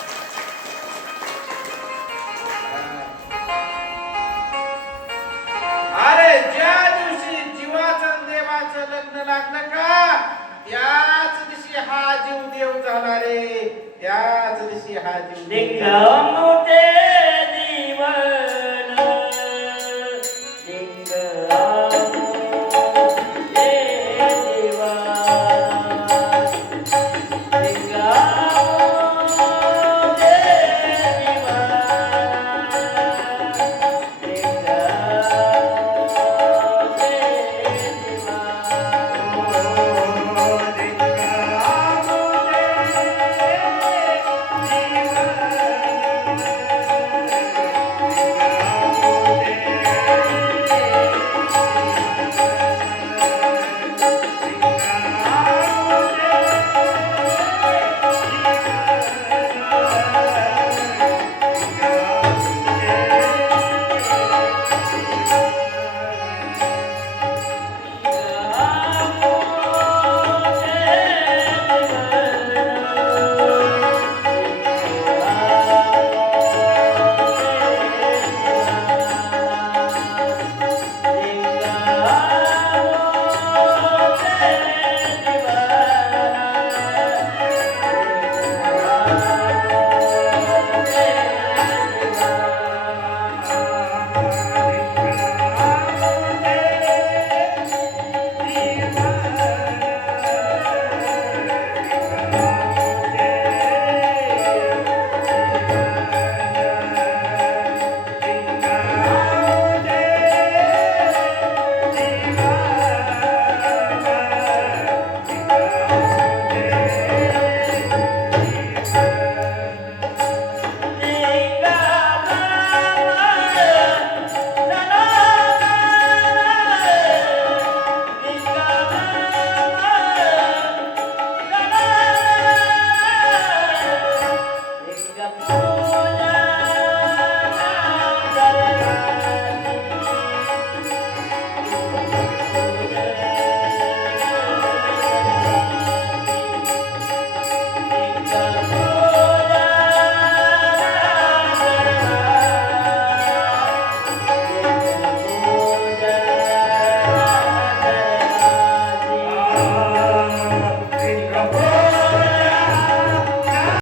अरे ज्या दिवशी जीवाचं देवाचं लग्न लागलं का, त्याच दिवशी हा जीव देव झाला रे, त्याच दिवशी हा जीव देव. लिंगम